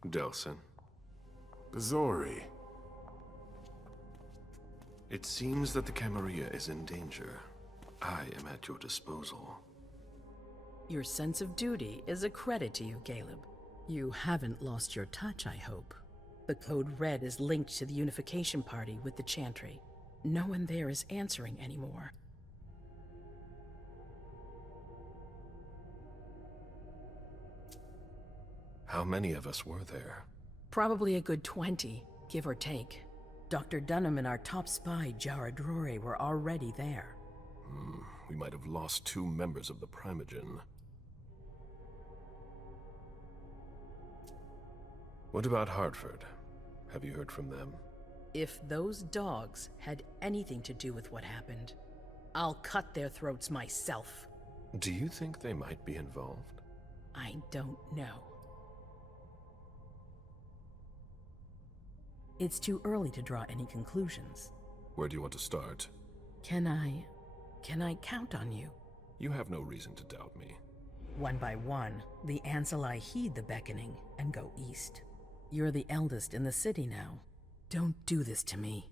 Delsin. Zori. It seems that the Camarilla is in danger. I am at your disposal. Your sense of duty is a credit to you, Caleb. You haven't lost your touch, I hope. The Code Red is linked to the Unification Party with the Chantry. No one there is answering anymore. How many of us were there? Probably a good 20, give or take. Dr. Dunham and our top spy, Jara Drore, were already there. We might have lost 2 members of the Primogen. What about Hartford? Have you heard from them? If those dogs had anything to do with what happened, I'll cut their throats myself. Do you think they might be involved? I don't know. It's too early to draw any conclusions. Where do you want to start? Can I count on you? You have no reason to doubt me. One by one, the Ancillai heed the beckoning and go east. You're the eldest in the city now. Don't do this to me.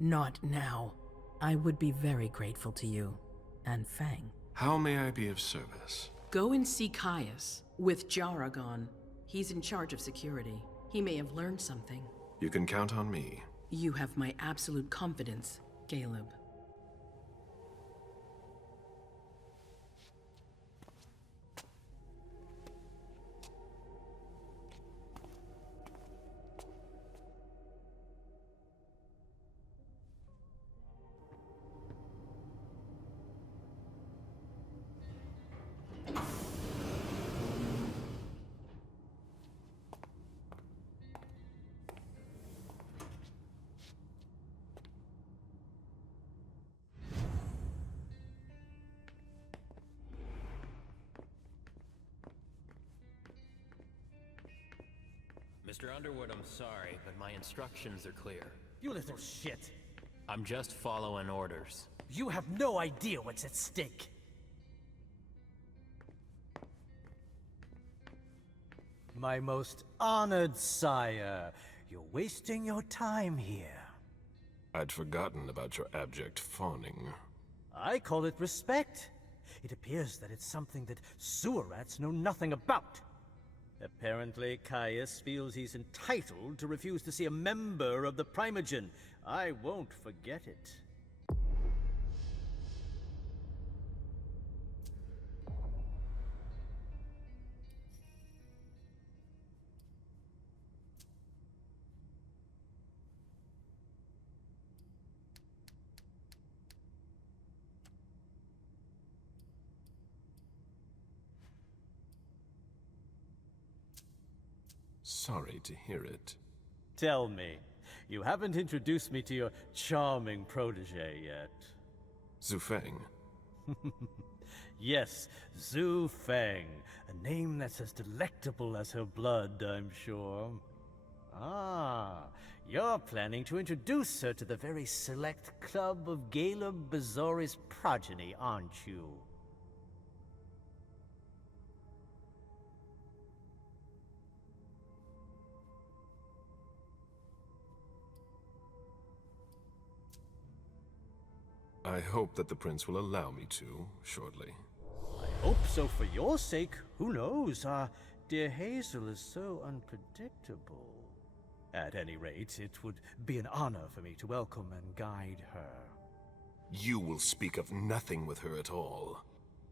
Not now. I would be very grateful to you. And Fang. How may I be of service? Go and see Caius, with Jaragon. He's in charge of security. He may have learned something. You can count on me. You have my absolute confidence, Caleb. Mr. Underwood, I'm sorry, but my instructions are clear. You little shit. I'm just following orders. You have no idea what's at stake. My most honored sire, you're wasting your time here. I'd forgotten about your abject fawning. I call it respect. It appears that it's something that sewer rats know nothing about. Apparently, Caius feels he's entitled to refuse to see a member of the Primogen. I won't forget it. Sorry to hear it. Tell me, you haven't introduced me to your charming protege yet. Zhu Feng. Yes, Zhu Feng. A name that's as delectable as her blood, I'm sure. Ah, you're planning to introduce her to the very select club of Caleb Bazori's progeny, aren't you? I hope that the prince will allow me to, shortly. I hope so for your sake. Who knows? Dear Hazel is so unpredictable. At any rate, it would be an honor for me to welcome and guide her. You will speak of nothing with her at all.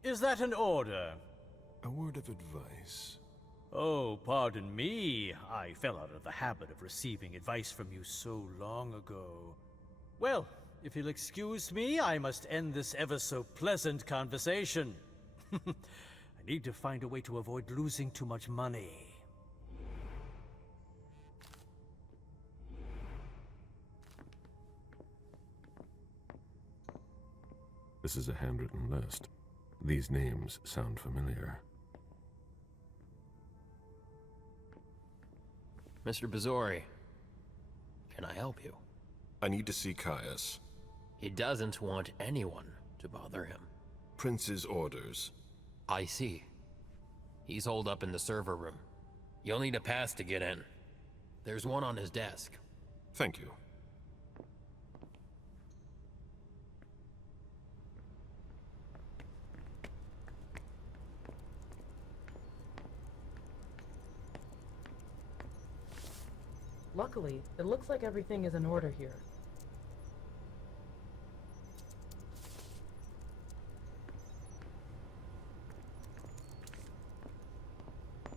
Is that an order? A word of advice. Oh, pardon me. I fell out of the habit of receiving advice from you so long ago. Well, if you'll excuse me, I must end this ever-so-pleasant conversation. I need to find a way to avoid losing too much money. This is a handwritten list. These names sound familiar. Mr. Bazori, can I help you? I need to see Caius. He doesn't want anyone to bother him. Prince's orders. I see. He's holed up in the server room. You'll need a pass to get in. There's one on his desk. Thank you. Luckily, it looks like everything is in order here.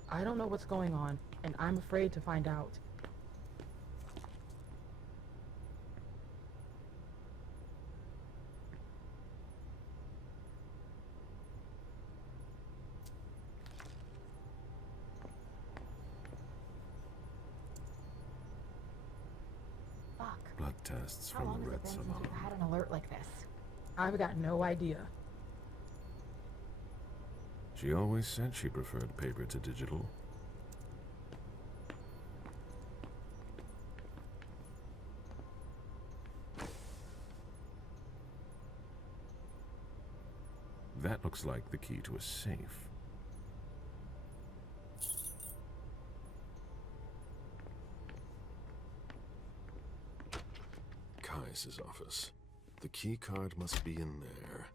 I don't know what's going on, and I'm afraid to find out. Fuck. Blood tests How from long the has it Red been since Salon. we've had an alert like this? I've got no idea. She always said she preferred paper to digital. That looks like the key to a safe. Caius's office. The key card must be in there.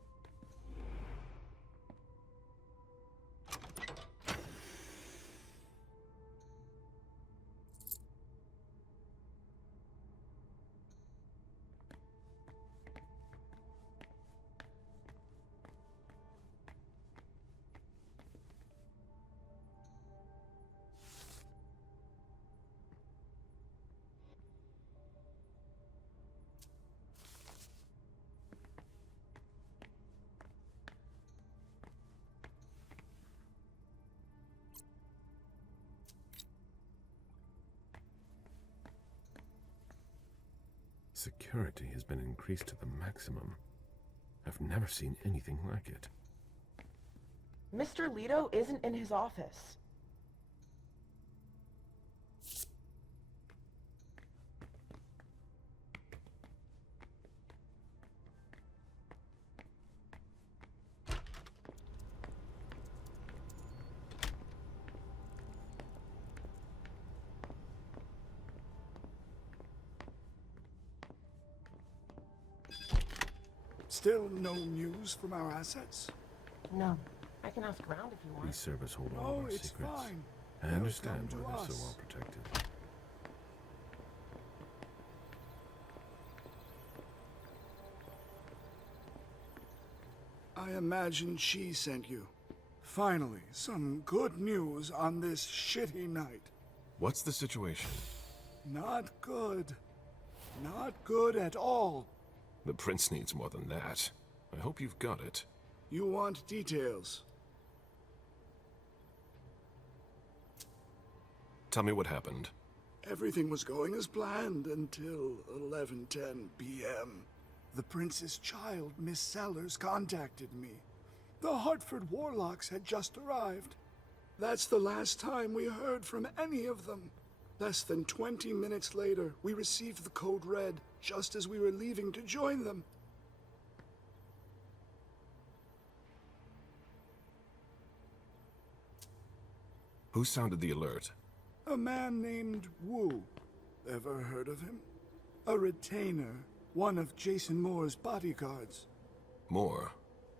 Security has been increased to the maximum. I've never seen anything like it. Mr. Leto isn't in his office. Still no news from our assets? No. I can ask around if you want. These servers hold all No, of our it's secrets. fine. I They'll understand come to why they're so us. well protected. I imagine she sent you. Finally, some good news on this shitty night. What's the situation? Not good. Not good at all. The prince needs more than that. I hope you've got it. You want details? Tell me what happened. Everything was going as planned until 11:10 p.m. The prince's child, Miss Sellers, contacted me. The Hartford Warlocks had just arrived. That's the last time we heard from any of them. Less than 20 minutes later, we received the code red, just as we were leaving to join them. Who sounded the alert? A man named Wu. Ever heard of him? A retainer, one of Jason Moore's bodyguards. Moore,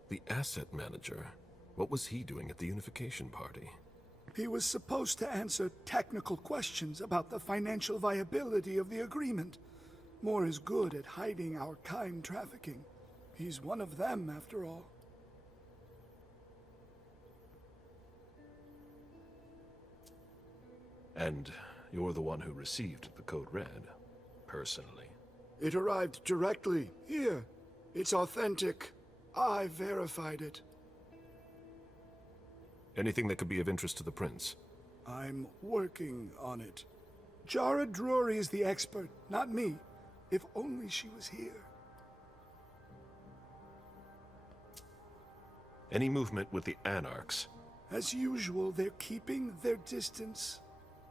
the asset manager. What was he doing at the unification party? He was supposed to answer technical questions about the financial viability of the agreement. Moore is good at hiding our kind trafficking. He's one of them, after all. And you're the one who received the code red, personally. It arrived directly, here. It's authentic. I verified it. Anything that could be of interest to the prince? I'm working on it. Jara Drury is the expert, not me. If only she was here. Any movement with the Anarchs? As usual, they're keeping their distance.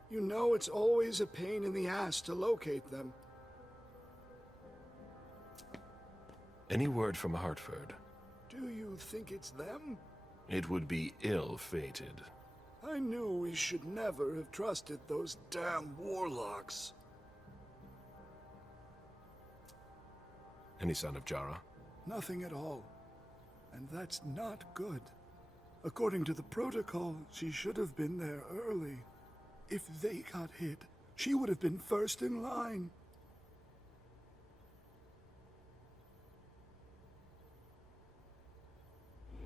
You know it's always a pain in the ass to locate them. Any word from Hartford? Do you think it's them? It would be ill-fated. I knew we should never have trusted those damn warlocks. Any sign of Jara? Nothing at all. And that's not good. According to the protocol, she should have been there early. If they got hit, she would have been first in line.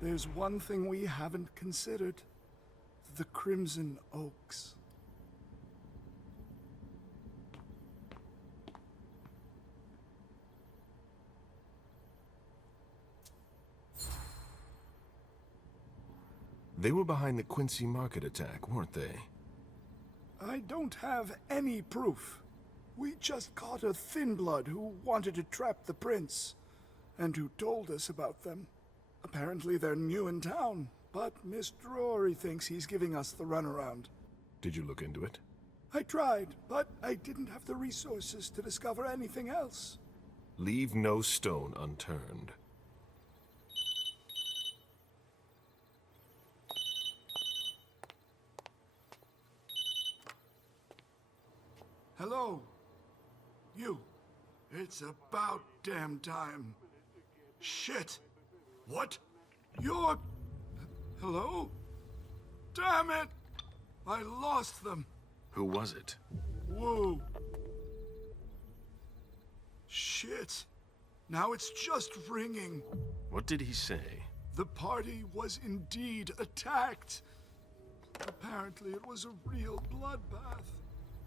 There's one thing we haven't considered. The Crimson Oaks. They were behind the Quincy Market attack, weren't they? I don't have any proof. We just caught a thin blood who wanted to trap the prince, and who told us about them. Apparently they're new in town, but Miss Drury thinks he's giving us the runaround. Did you look into it? I tried, but I didn't have the resources to discover anything else. Leave no stone unturned. Hello? You. It's about damn time. Shit. What? You're... Hello? Damn it! I lost them. Who was it? Whoa. Shit. Now it's just ringing. What did he say? The party was indeed attacked. Apparently it was a real bloodbath.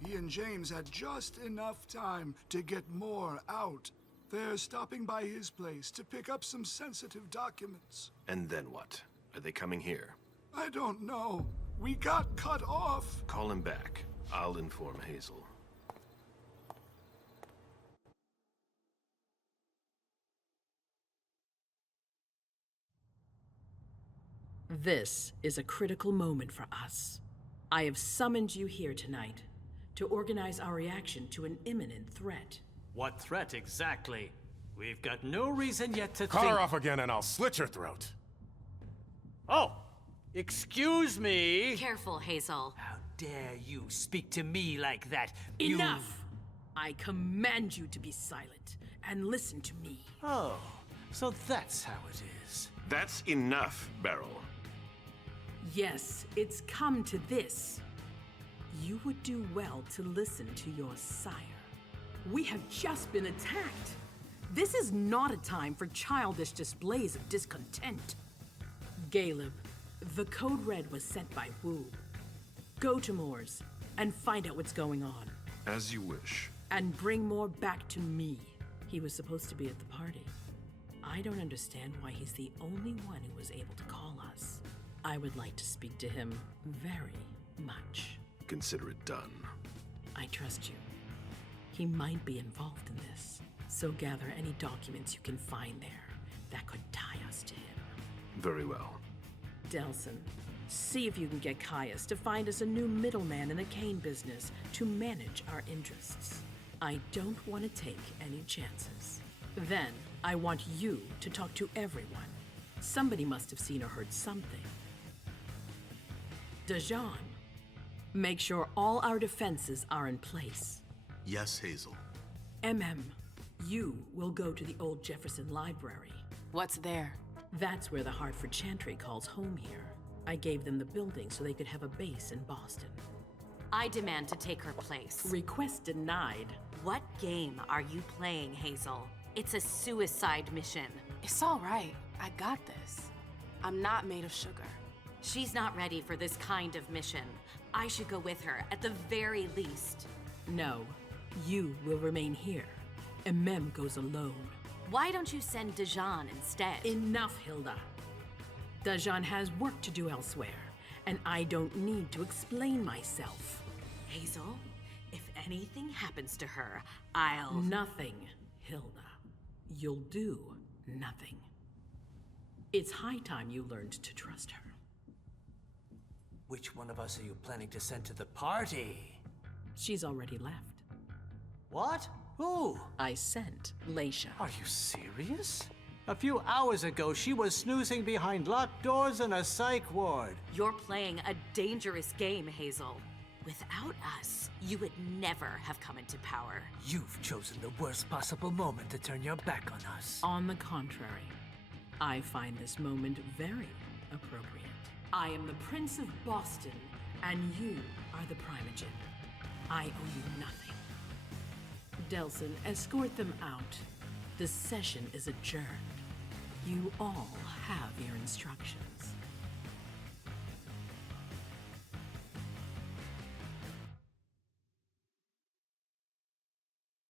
He and James had just enough time to get more out. They're stopping by his place to pick up some sensitive documents. And then what? Are they coming here? I don't know. We got cut off. Call him back. I'll inform Hazel. This is a critical moment for us. I have summoned you here tonight to organize our reaction to an imminent threat. What threat exactly? We've got no reason yet to Car think... off again and I'll slit your throat. Oh! Excuse me! Careful, Hazel. How dare you speak to me like that? Enough! I command you to be silent and listen to me. Oh, So that's how it is. That's enough, Beryl. Yes, it's come to this. You would do well to listen to your sire. We have just been attacked. This is not a time for childish displays of discontent. Caleb, the code red was sent by Wu. Go to Moore's and find out what's going on. As you wish. And bring Moore back to me. He was supposed to be at the party. I don't understand why he's the only one who was able to call us. I would like to speak to him very much. Consider it done. I trust you. He might be involved in this, so gather any documents you can find there that could tie us to him. Very well. Delsin, see if you can get Caius to find us a new middleman in the cane business to manage our interests. I don't want to take any chances. Then, I want you to talk to everyone. Somebody must have seen or heard something. Dajan, make sure all our defenses are in place. Yes, Hazel. You will go to the old Jefferson Library. What's there? That's where the Hartford Chantry calls home here. I gave them the building so they could have a base in Boston. I demand to take her place. Request denied. What game are you playing, Hazel? It's a suicide mission. It's all right. I got this. I'm not made of sugar. She's not ready for this kind of mission. I should go with her, at the very least. No, you will remain here. Goes alone. Why don't you send Dajan instead? Enough, Hilda. Dajan has work to do elsewhere, and I don't need to explain myself. Hazel, if anything happens to her, I'll... Nothing, Hilda. You'll do nothing. It's high time you learned to trust her. Which one of us are you planning to send to the party? She's already left. What? Who? I sent Leisha. Are you serious? A few hours ago, she was snoozing behind locked doors in a psych ward. You're playing a dangerous game, Hazel. Without us, you would never have come into power. You've chosen the worst possible moment to turn your back on us. On the contrary, I find this moment very appropriate. I am the Prince of Boston, and you are the Primogen. I owe you nothing. Delsin, escort them out. The session is adjourned. You all have your instructions.